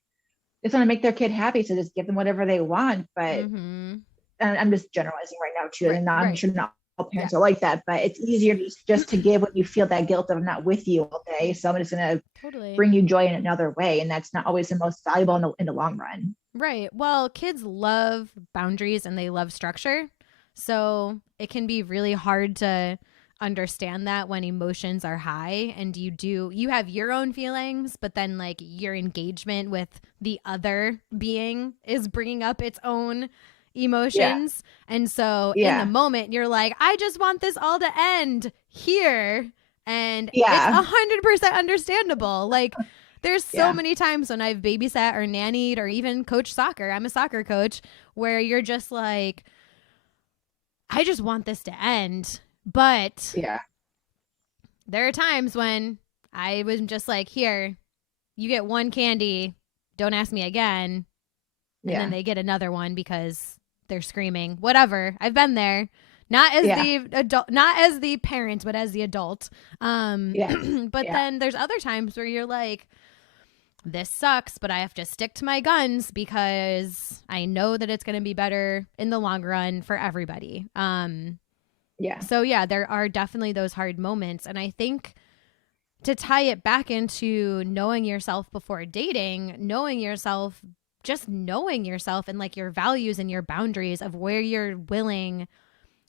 it's going to make their kid happy, so just give them whatever they want. But and I'm just generalizing right now too, and I'm sure not all parents are like that, but it's easier just to give when you feel that guilt of I'm not with you all day, so I'm just going to bring you joy in another way, and that's not always the most valuable in the long run. Right. Well, kids love boundaries and they love structure, so it can be really hard to understand that when emotions are high and you have your own feelings, but then like your engagement with the other being is bringing up its own emotions. And so in the moment you're like, I just want this all to end here. And it's 100% understandable. Like there's so many times when I've babysat or nannied or even coached soccer. I'm a soccer coach, where you're just like, I just want this to end. But there are times when I was just like, here, you get one candy. Don't ask me again. And then they get another one because they're screaming, whatever. I've been there. Not as the adult, not as the parent, but as the adult. But then there's other times where you're like, this sucks, but I have to stick to my guns because I know that it's going to be better in the long run for everybody. So there are definitely those hard moments. And I think to tie it back into knowing yourself before dating, knowing yourself and like your values and your boundaries of where you're willing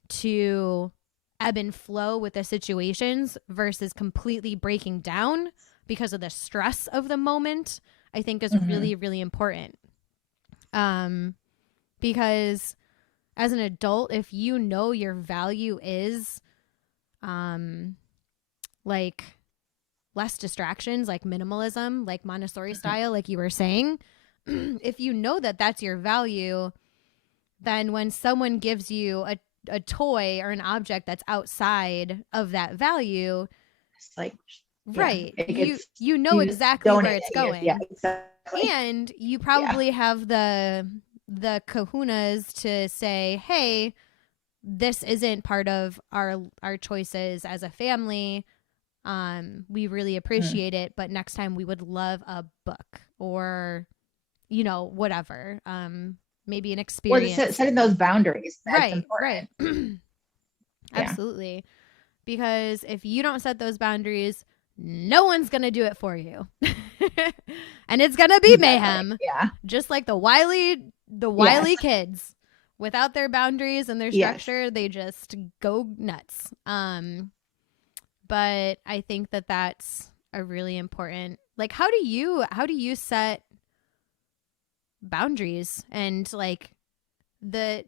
to ebb and flow with the situations versus completely breaking down because of the stress of the moment, I think is really, really important. Because as an adult, if you know your value is like less distractions, like minimalism, like Montessori style, like you were saying, if you know that that's your value, then when someone gives you a toy or an object that's outside of that value, it's like, you know exactly where it's going. Exactly. And you probably have the kahunas to say, hey, this isn't part of our choices as a family. We really appreciate it, but next time we would love a book or, whatever. Maybe an experience. Well, setting those boundaries. That's important. Right. Absolutely. Because if you don't set those boundaries, no one's going to do it for you. And it's going to be mayhem. Yeah. Just like the wily kids. Without their boundaries and their structure, they just go nuts. But I think that that's a really important, like, how do you set boundaries and like the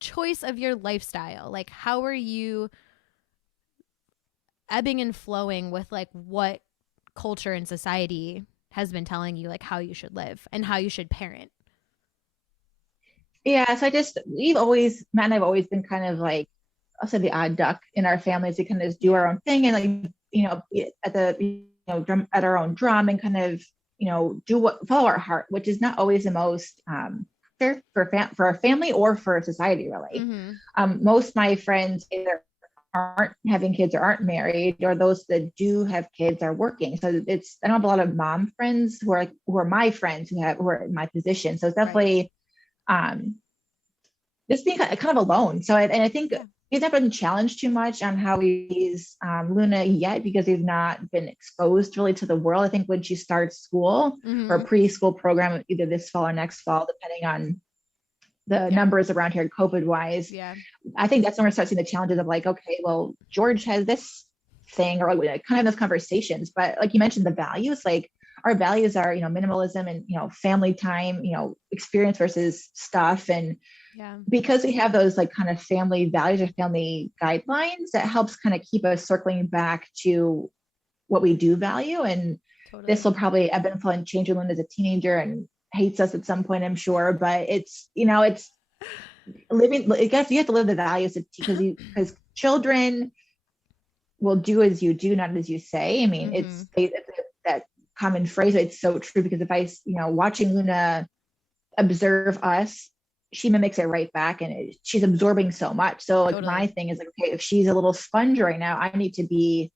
choice of your lifestyle? Like, how are you ebbing and flowing with like what culture and society has been telling you, like how you should live and how you should parent? Yeah. So Matt and I've always been kind of like, I'll say the odd duck in our families. We kind of just do our own thing and like, at our own drum and kind of, follow our heart, which is not always the most fair for a family or for society, really. Most of my friends either aren't having kids or aren't married, or those that do have kids are working. So I don't have a lot of mom friends who are my friends who are in my position. So it's definitely just being kind of alone. So I think he's not been challenged too much on how he's Luna yet, because he's not been exposed really to the world. I think when she starts school or a preschool program, either this fall or next fall, depending on the numbers around here COVID wise, I think that's when we're starting seeing the challenges of like, okay, well, George has this thing, or like kind of those conversations. But like you mentioned, the values, like our values are, minimalism and, family time, experience versus stuff. And because we have those like kind of family values or family guidelines, that helps kind of keep us circling back to what we do value. And this will probably ebb and flow and change when Luna's a teenager and hates us at some point, I'm sure. But it's, it's living, you have to live the values because children will do as you do, not as you say. I mean, it's that common phrase. It's so true, because if I, watching Luna observe us, she mimics it right back, and she's absorbing so much. So like my thing is like, okay, if she's a little sponge right now, I need to be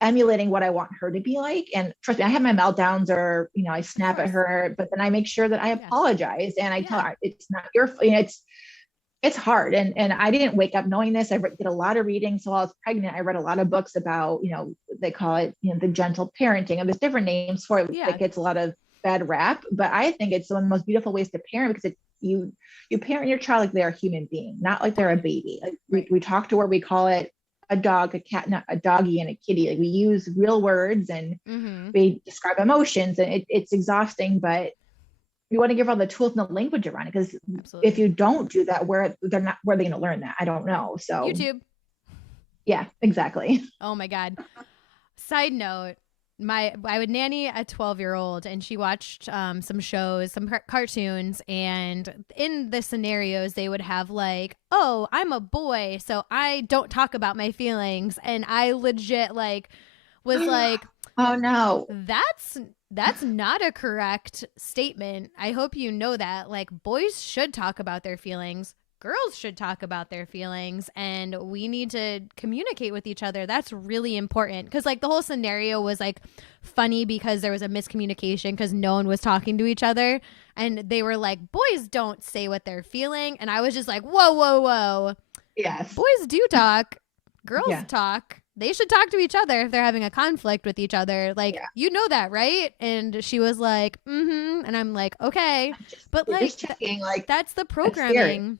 emulating what I want her to be like. And trust me, I have my meltdowns, or I snap at her, but then I make sure that I apologize and I tell her it's not your it's hard. And I didn't wake up knowing this. I did a lot of reading. So while I was pregnant, I read a lot of books about, they call it, the gentle parenting, and there's different names for it that gets a lot of bad rap, but I think it's one of the most beautiful ways to parent, because you parent your child like they're a human being, not like they're a baby. Like we talk to her, we call it a dog, a cat, not a doggy and a kitty. Like we use real words and we describe emotions, and it's exhausting, but you want to give all the tools and the language around it, because if you don't do that, where are they going to learn that? I don't know. So YouTube. Yeah, exactly. Oh my God. Side note, I would nanny a 12-year-old, and she watched some shows, some cartoons, and in the scenarios they would have like, oh, I'm a boy, so I don't talk about my feelings, and I legit like was like, oh no, that's not a correct statement. I hope you know that. Like, boys should talk about their feelings. Girls should talk about their feelings, and we need to communicate with each other. That's really important, because like the whole scenario was like funny because there was a miscommunication because no one was talking to each other, and they were like, boys don't say what they're feeling, and I was just like, whoa, yes, boys do talk, girls talk. They should talk to each other if they're having a conflict with each other. Like, you know that, right? And she was like, and I'm like, okay, but like, that's the programming.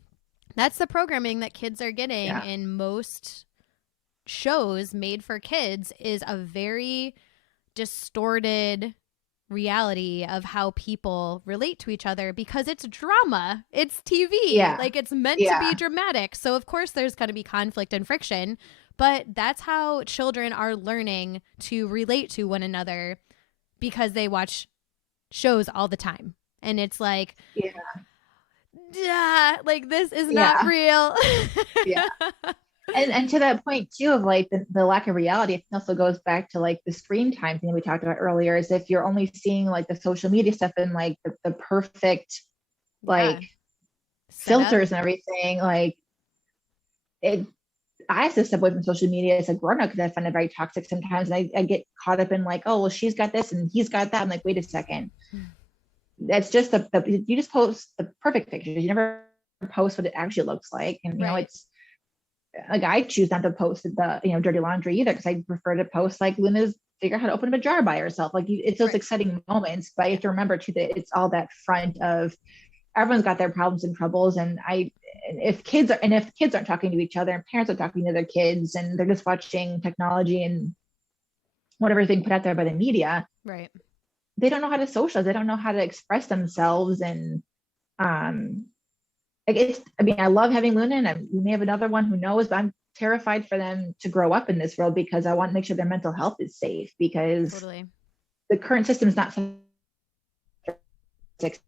That's the programming that kids are getting in most shows made for kids, is a very distorted reality of how people relate to each other, because it's drama. It's TV. Like, it's meant to be dramatic. So of course there's going to be conflict and friction, but that's how children are learning to relate to one another, because they watch shows all the time. And it's like, like, this is not real. And to that point too, of like the lack of reality, it also goes back to like the screen time thing we talked about earlier, is if you're only seeing like the social media stuff and like the perfect like filters and everything, like I have to step away from social media as a grown-up, because I find it very toxic sometimes, and I get caught up in like, oh well, she's got this and he's got that. I'm like, wait a second. That's just you just post the perfect pictures. You never post what it actually looks like. And, you know, it's like, I choose not to post the, dirty laundry either, because I prefer to post like Luna's figure out how to open a jar by herself. Like, it's those exciting moments, but you have to remember too, that it's all that front of everyone's got their problems and troubles. And if kids aren't talking to each other, and parents aren't talking to their kids, and they're just watching technology and whatever being put out there by the media, they don't know how to socialize. They don't know how to express themselves. And I love having Luna, and we may have another one, who knows, but I'm terrified for them to grow up in this world, because I want to make sure their mental health is safe, because the current system is not success.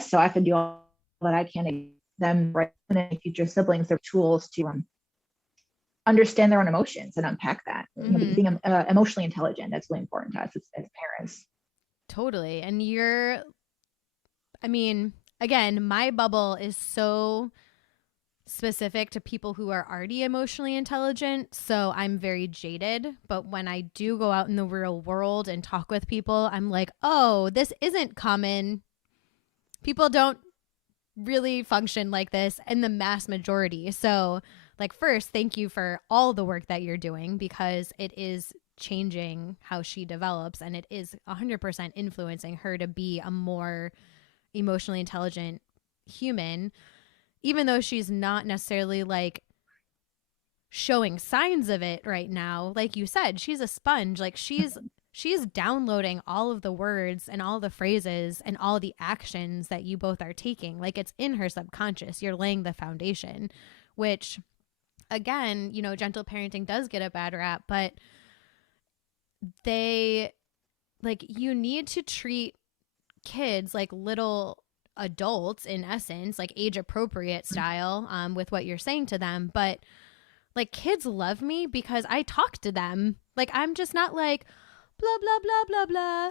So I have to do all that I can to give them, and future siblings, their tools to understand their own emotions and unpack that. Being emotionally intelligent, that's really important to us as parents. Totally. And again, my bubble is so specific to people who are already emotionally intelligent, so I'm very jaded. But when I do go out in the real world and talk with people, I'm like, oh, this isn't common. People don't really function like this in the mass majority. So like, first, thank you for all the work that you're doing, because it is changing how she develops, and it is 100% influencing her to be a more emotionally intelligent human, even though she's not necessarily like showing signs of it right now. Like you said, she's a sponge. Like, she's downloading all of the words and all the phrases and all the actions that you both are taking. Like, it's in her subconscious. You're laying the foundation, which, again, gentle parenting does get a bad rap, but you need to treat kids like little adults, in essence, like age appropriate style, with what you're saying to them. But like, kids love me because I talk to them. Like, I'm just not like blah blah blah blah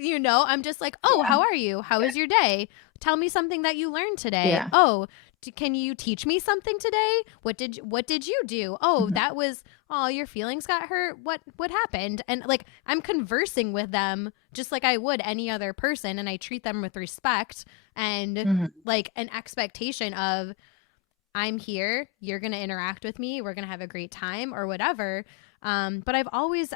blah. I'm just like, oh, how are you? How is your day? Tell me something that you learned today. Oh, can you teach me something today? What did you do? Oh, that was, oh, your feelings got hurt. What happened? And like, I'm conversing with them just like I would any other person, and I treat them with respect and like an expectation of, I'm here, you're going to interact with me, we're going to have a great time or whatever. But I've always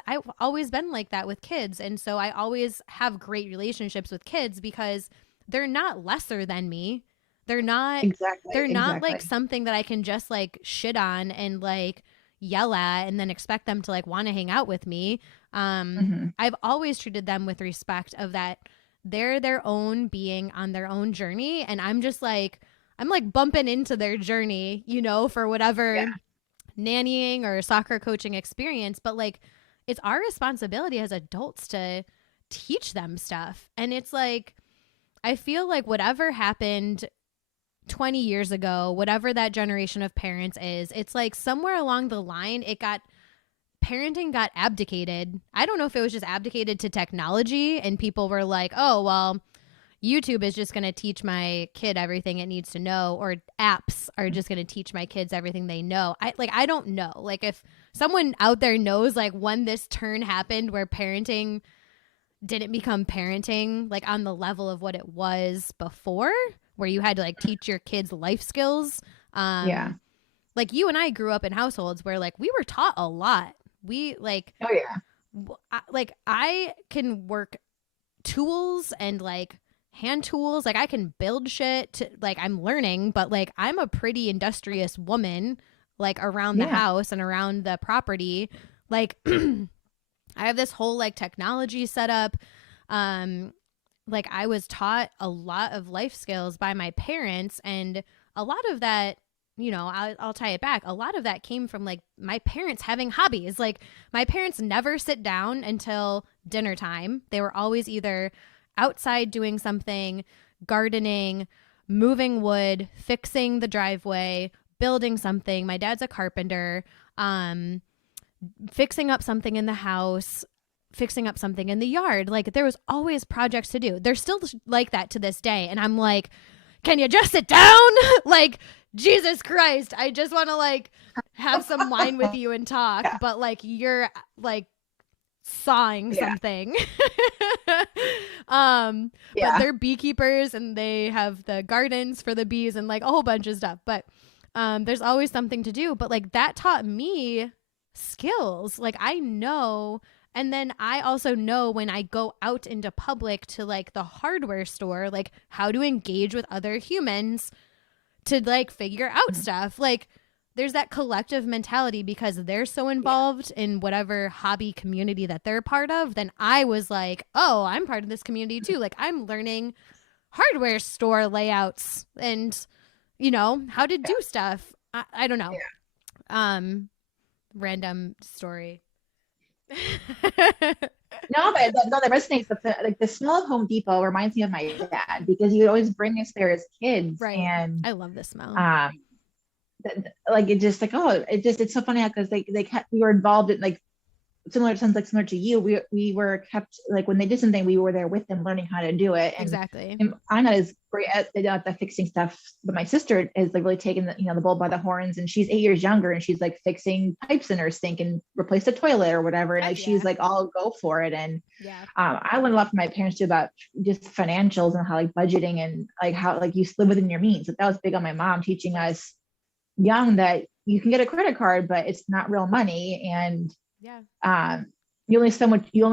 been like that with kids. And so I always have great relationships with kids, because they're not lesser than me. They're not like Exactly. something that I can just like shit on and like yell at and then expect them to like want to hang out with me. Hmm. I've always treated them with respect of that they're their own being on their own journey, and I'm like bumping into their journey, you know, for Yeah. whatever nannying or soccer coaching experience, but like it's our responsibility as adults to teach them stuff. And it's like I feel like whatever happened 20 years ago, whatever that generation of parents is, it's like somewhere along the line, parenting got abdicated. I don't know if it was just abdicated to technology and people were like, oh, well, YouTube is just going to teach my kid everything it needs to know, or apps are just going to teach my kids everything they know. I don't know. Like if someone out there knows like when this turn happened where parenting didn't become parenting like on the level of what it was before, where you had to like teach your kids life skills. Yeah. Like you and I grew up in households where like we were taught a lot. We like Oh yeah. like I can work tools and like hand tools. Like I can build shit to, like I'm learning, but like I'm a pretty industrious woman like around the Yeah. house and around the property. Like I have this whole like technology set up. Like I was taught a lot of life skills by my parents, and a lot of that, you know, I'll tie it back. A lot of that came from like my parents having hobbies. Like my parents never sit down until dinner time. They were always either outside doing something, gardening, moving wood, fixing the driveway, building something. My dad's a carpenter. Fixing up something in the house, fixing up something in the yard. Like there was always projects to do. They're still like that to this day. And I'm like, can you just sit down? Like, Jesus Christ, I just want to like have some wine with you and talk, Yeah. but like you're like sawing Yeah. something. But Yeah. they're beekeepers and they have the gardens for the bees and like a whole bunch of stuff. But there's always something to do. But like that taught me skills. Like I know, and then I also know when I go out into public to like the hardware store, like how to engage with other humans to like figure out stuff. Like there's that collective mentality because they're so involved in whatever hobby community that they're part of. Then I was like, oh, I'm part of this community too. Like I'm learning hardware store layouts and, you know, how to do stuff. I don't know. Random story. No, but no, that resonates. Like the smell of Home Depot reminds me of my dad because he would always bring us there as kids, Right. and I love the smell. like it just like it's so funny because they kept we were involved in like similar to you. We were kept like when they did something, we were there with them learning how to do it. Exactly. And I'm not as great at the fixing stuff, but my sister is like really taking the bull by the horns, and she's 8 years younger, and she's like fixing pipes in her sink and replace the toilet or whatever. And Heck like she's like, I'll go for it. And yeah. I learned a lot from my parents too about just financials and how like budgeting and like how like you live within your means. Like, that was big on my mom teaching us young that you can get a credit card, but it's not real money. And Yeah. you only spend what you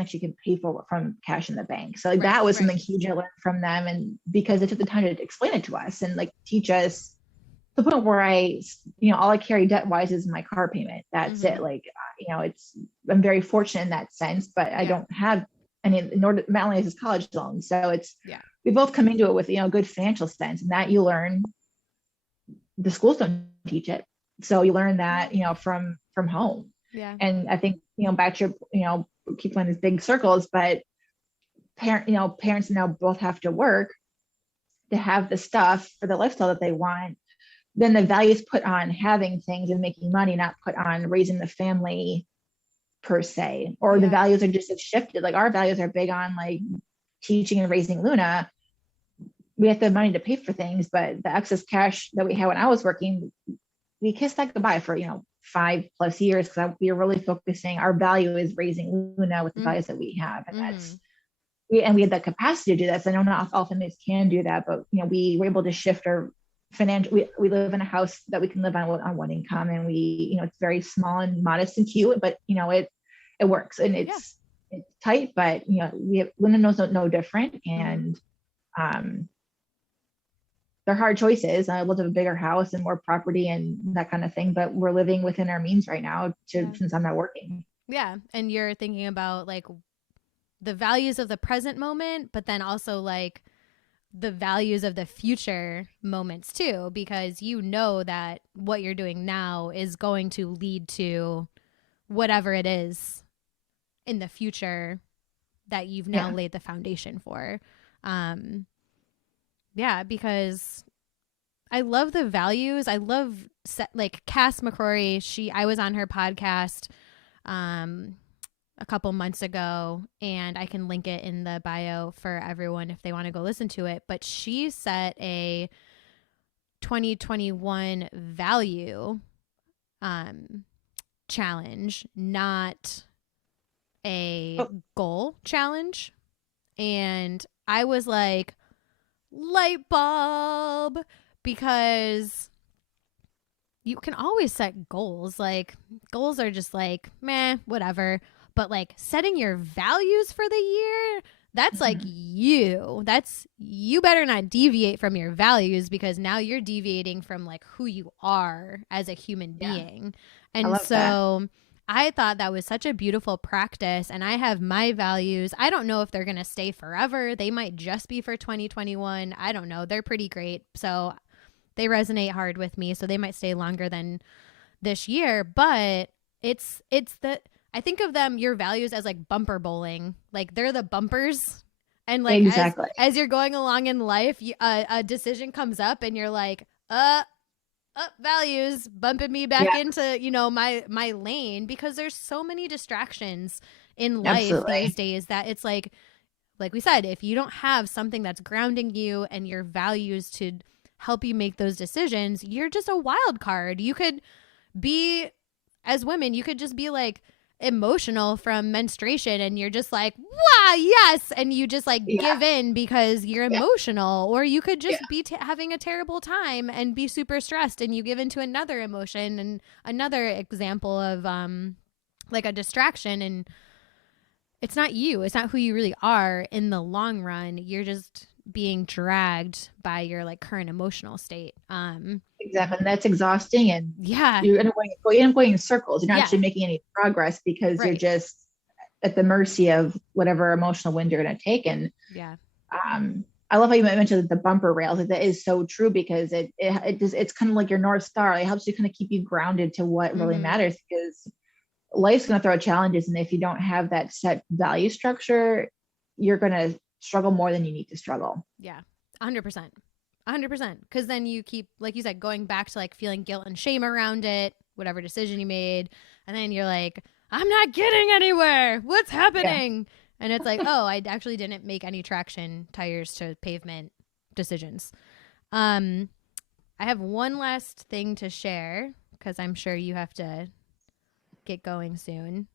actually can pay for from cash in the bank. So like that was something huge I learned from them, and because they took the time to explain it to us and like teach us to the point where all I carry debt wise is my car payment. That's it. Like I'm very fortunate in that sense, but I don't have any in order. Matt only has his college loan, so we both come into it with good financial sense, and that you learn. The schools don't teach it, so you learn that from home. Yeah. And I think, back to keep playing these big circles, but parents now both have to work to have the stuff for the lifestyle that they want. Then the value is put on having things and making money, not put on raising the family per se, or the values are just shifted. Like our values are big on like teaching and raising Luna. We have the money to pay for things, but the excess cash that we had when I was working, we kissed that goodbye for 5+ years because we are really focusing. Our value is raising Luna with the values that we have, and we had the capacity to do that. So I know not all families can do that, but we were able to shift our financial. We live in a house that we can live on one income, and we it's very small and modest and cute, but it works, and it's tight. But we have, Luna knows no different, and um, they're hard choices. I would love a bigger house and more property and that kind of thing, but we're living within our means right now Yeah. since I'm not working. Yeah. And you're thinking about like the values of the present moment, but then also like the values of the future moments too, because you know that what you're doing now is going to lead to whatever it is in the future that you've now laid the foundation for. Yeah, because I love the values. I love like Cass McCrory. I was on her podcast a couple months ago, and I can link it in the bio for everyone if they want to go listen to it. But she set a 2021 value challenge, not a goal challenge. And I was like, light bulb, because you can always set goals. Like, goals are just like, meh, whatever. But like setting your values for the year, that's like you. You better not deviate from your values, because now you're deviating from like who you are as a human being. And so I thought that was such a beautiful practice, and I have my values. I don't know if they're going to stay forever. They might just be for 2021. I don't know. They're pretty great. So they resonate hard with me. So they might stay longer than this year, but it's I think of them, your values, as like bumper bowling. Like they're the bumpers. And like as you're going along in life, a decision comes up and you're like, values bumping me back into, you know, my lane, because there's so many distractions in life these days that it's like we said, if you don't have something that's grounding you and your values to help you make those decisions, you're just a wild card. You could be, as women, you could just be like emotional from menstruation and you're just like, wow, yes, and you just like give in because you're emotional. Or you could just be having a terrible time and be super stressed and you give into another emotion. And another example of like a distraction, and it's not you, it's not who you really are in the long run. You're just being dragged by your like current emotional state. Exactly. And that's exhausting. And you end up going in circles. You're not actually making any progress because you're just at the mercy of whatever emotional wind you're going to take. And I love how you mentioned the bumper rails. Like, that is so true, because it's kind of like your North Star. It helps you kind of keep you grounded to what really matters, because life's going to throw challenges. And if you don't have that set value structure, you're going to struggle more than you need to struggle. Yeah. 100%. 100%. Because then you keep, like you said, going back to like feeling guilt and shame around it, whatever decision you made. And then you're like, I'm not getting anywhere. What's happening? And it's like, oh, I actually didn't make any traction, tires to pavement decisions. I have one last thing to share, because I'm sure you have to get going soon.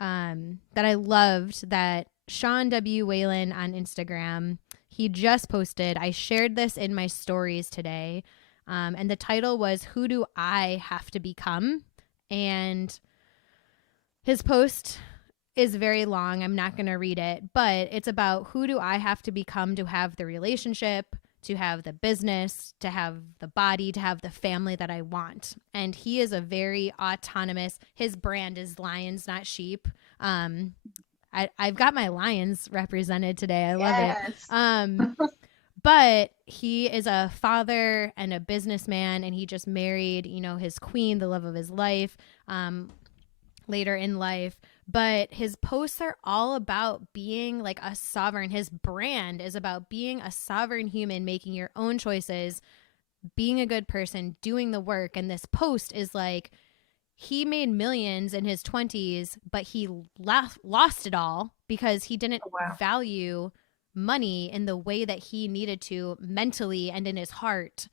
That I loved, that Sean W. Whalen on Instagram, he just posted. I shared this in my stories today. And the title was, Who Do I Have to Become? And his post is very long. I'm not going to read it, but it's about who do I have to become to have the relationship, to have the business, to have the body, to have the family that I want. And he is a very autonomous, his brand is lions, not sheep. I've got my lions represented today. I love it. But he is a father and a businessman, and he just married, you know, his queen, the love of his life, later in life. But his posts are all about being like a sovereign. His brand is about being a sovereign human, making your own choices, being a good person, doing the work. And this post is like, he made millions in his 20s, but he lost it all because he didn't value money in the way that he needed to mentally and in his heart.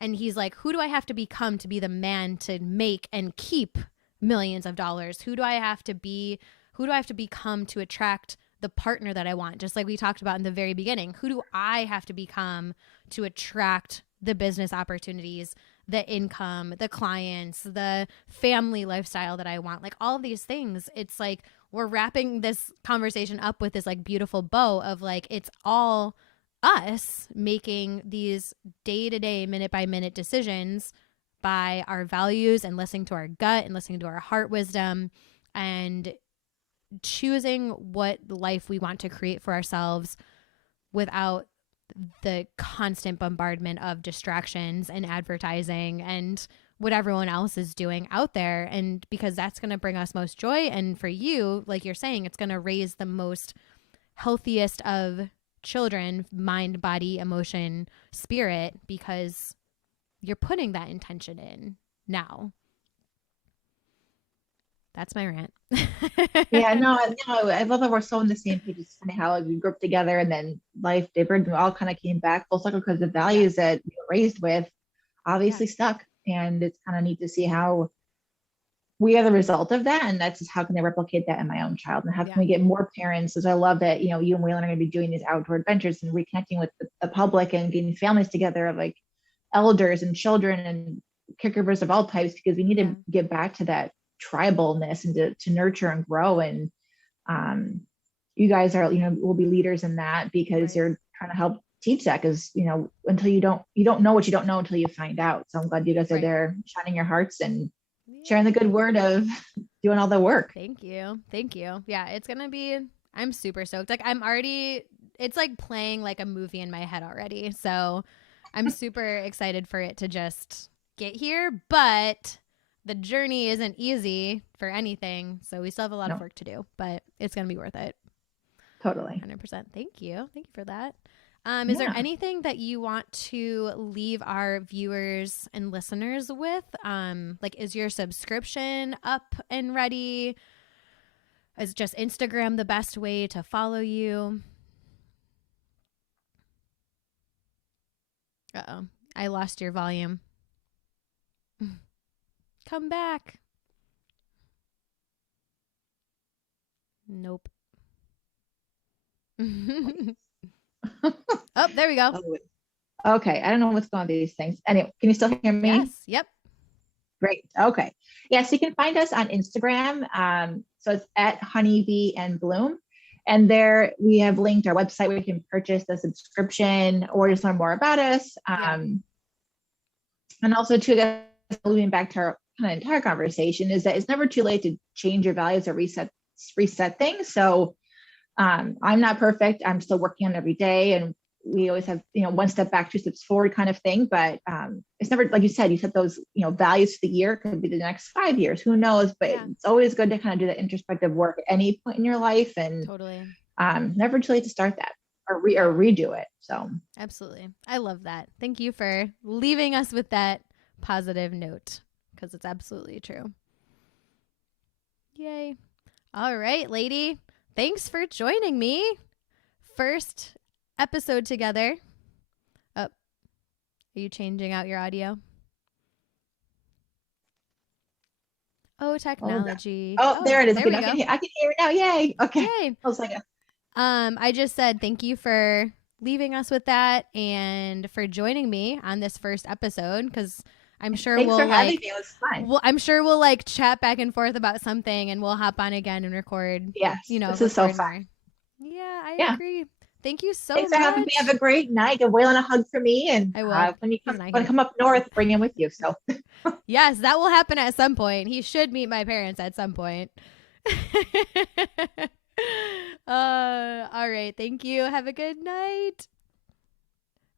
And he's like, who do I have to become to be the man to make and keep millions of dollars? Who do I have to be? Who do I have to become to attract the partner that I want? Just like we talked about in the very beginning, who do I have to become to attract the business opportunities, the income, the clients, the family lifestyle that I want? Like all of these things, it's like we're wrapping this conversation up with this like beautiful bow of like, it's all us making these day-to-day, minute-by-minute decisions by our values and listening to our gut and listening to our heart wisdom and choosing what life we want to create for ourselves without the constant bombardment of distractions and advertising and what everyone else is doing out there. And because that's going to bring us most joy. And for you, like you're saying, it's going to raise the most healthiest of children, mind, body, emotion, spirit, because you're putting that intention in now. That's my rant. Yeah, no, I love that we're so on the same page. It's funny how we grew up together and then life differed and we all kind of came back full circle because the values that we were raised with obviously stuck. And it's kind of neat to see how we are the result of that. And that's just how can I replicate that in my own child? And how can we get more parents? As I love that, you and Waylon are going to be doing these outdoor adventures and reconnecting with the public and getting families together of like elders and children and caregivers of all types, because we need to get back to that tribalness and to nurture and grow. And you guys are, will be leaders in that because you're trying to help teach that, because until you don't know what you don't know until you find out. So I'm glad you guys are there shining your hearts and sharing the good word of doing all the work. Thank you. Yeah, it's gonna be, I'm super stoked. Like it's like playing like a movie in my head already. So I'm super excited for it to just get here, but the journey isn't easy for anything. So we still have a lot of work to do, but it's going to be worth it. Totally. 100%. Thank you for that. Is there anything that you want to leave our viewers and listeners with? Like, is your subscription up and ready? Is just Instagram the best way to follow you? Uh-oh. I lost your volume. Come back. Nope. Oh, there we go. Okay. I don't know what's going on with these things. Anyway, can you still hear me? Yes. Yep. Great. Okay. Yeah. So you can find us on Instagram. So it's at Honeybee and Bloom. And there we have linked our website where you can purchase the subscription or just learn more about us. And also to moving back to our kind of entire conversation is that it's never too late to change your values or reset things. So I'm not perfect. I'm still working on every day. And we always have, one step back, two steps forward kind of thing. But it's never, like you set those, values for the year, could be the next 5 years, who knows, but it's always good to kind of do that introspective work at any point in your life. And totally never too late to start that or redo it. So absolutely. I love that. Thank you for leaving us with that positive note, because it's absolutely true. Yay. All right, lady. Thanks for joining me. First episode together. Oh, are you changing out your audio? Oh, technology. Oh, there it is. There we go. I can hear it now. Yay. Okay. Yay. I was like, I just said thank you for leaving us with that and for joining me on this first episode, because I'm sure Thanks for having me. It was fun. Well, I'm sure we'll like chat back and forth about something, and we'll hop on again and record. Yes, this is so fun. Yeah, I agree. Thank you so much. Thanks for having me. Have a great night. Give Waylon a hug for me, and I will. When you come up north, bring him with you. So yes, that will happen at some point. He should meet my parents at some point. All right. Thank you. Have a good night.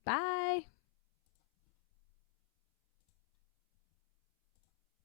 Bye.